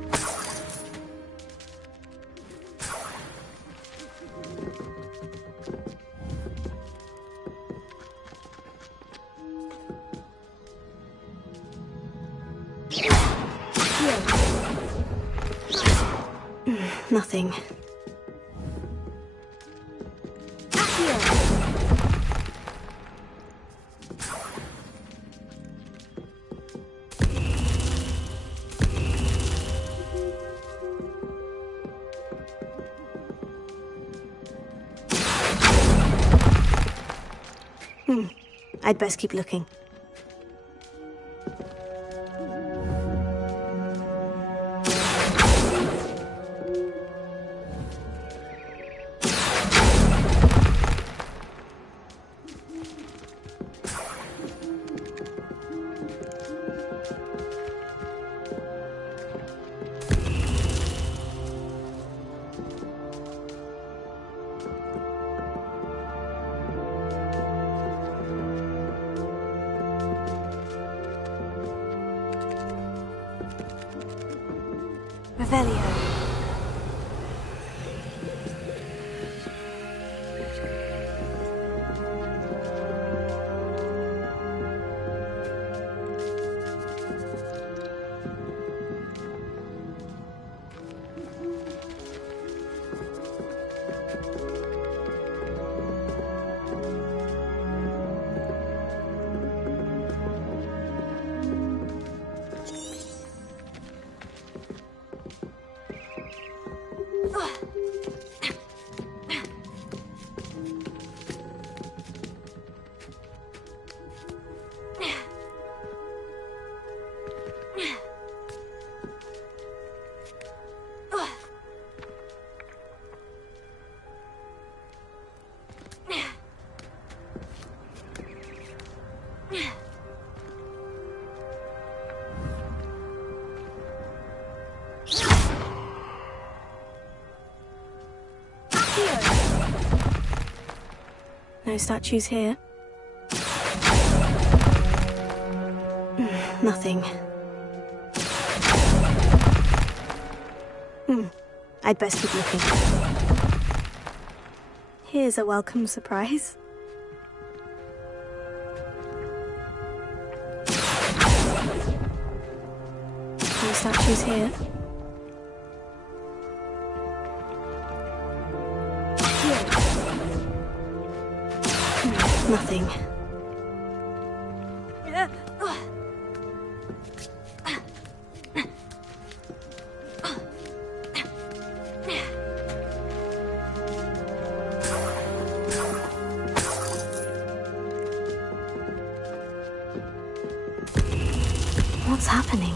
Nothing. I'd best keep looking. Revelio. No statues here. Nothing. I'd best keep looking. Here's a welcome surprise. No statues here. Nothing. What's happening?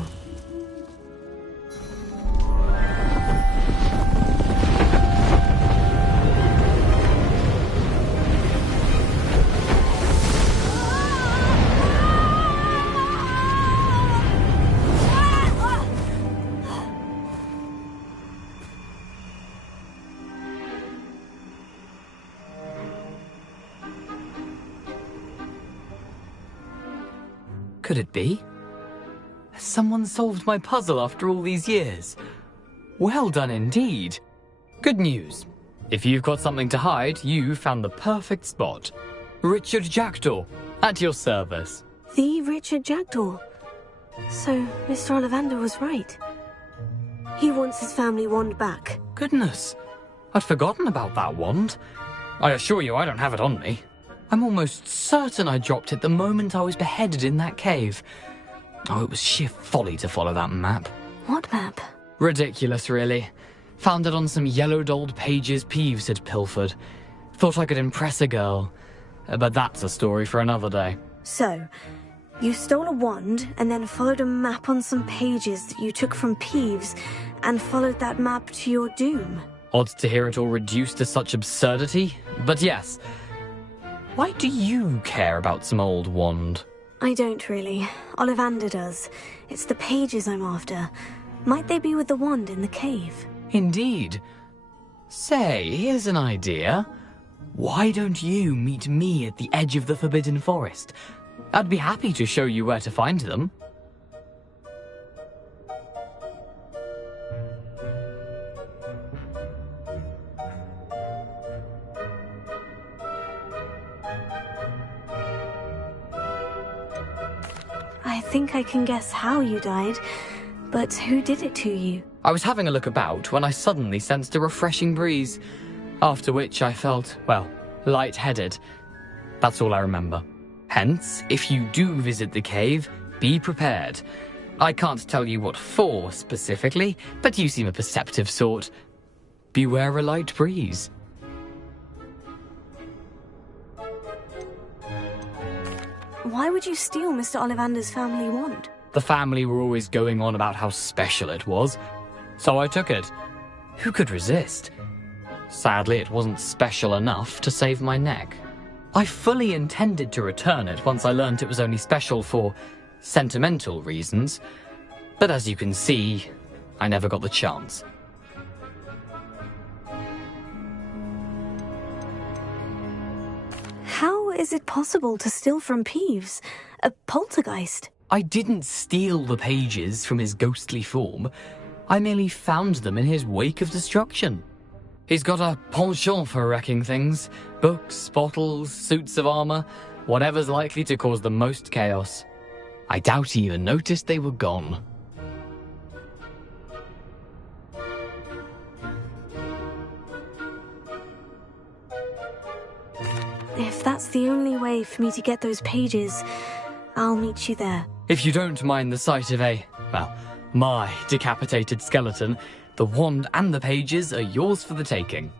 Could it be? Has someone solved my puzzle after all these years? Well done indeed. Good news. If you've got something to hide, you found the perfect spot. Richard Jackdaw, at your service. The Richard Jackdaw. So, Mr. Ollivander was right. He wants his family wand back. Goodness, I'd forgotten about that wand. I assure you I don't have it on me. I'm almost certain I dropped it the moment I was beheaded in that cave. Oh, it was sheer folly to follow that map. What map? Ridiculous, really. Found it on some yellowed old pages Peeves had pilfered. Thought I could impress a girl. But that's a story for another day. So, you stole a wand and then followed a map on some pages that you took from Peeves and followed that map to your doom. Odd to hear it all reduced to such absurdity, but yes. Why do you care about some old wand? I don't really. Ollivander does. It's the pages I'm after. Might they be with the wand in the cave? Indeed. Say, here's an idea. Why don't you meet me at the edge of the Forbidden Forest? I'd be happy to show you where to find them. I think I can guess how you died, but who did it to you? I was having a look about when I suddenly sensed a refreshing breeze, after which I felt, well, lightheaded. That's all I remember. Hence, if you do visit the cave, be prepared. I can't tell you what for specifically, but you seem a perceptive sort. Beware a light breeze. Why would you steal Mr. Ollivander's family wand? The family were always going on about how special it was, so I took it. Who could resist? Sadly, it wasn't special enough to save my neck. I fully intended to return it once I learned it was only special for sentimental reasons, but as you can see, I never got the chance. How is it possible to steal from Peeves? A poltergeist? I didn't steal the pages from his ghostly form. I merely found them in his wake of destruction. He's got a penchant for wrecking things. Books, bottles, suits of armor, whatever's likely to cause the most chaos. I doubt he even noticed they were gone. If that's the only way for me to get those pages, I'll meet you there. If you don't mind the sight of my decapitated skeleton, the wand and the pages are yours for the taking.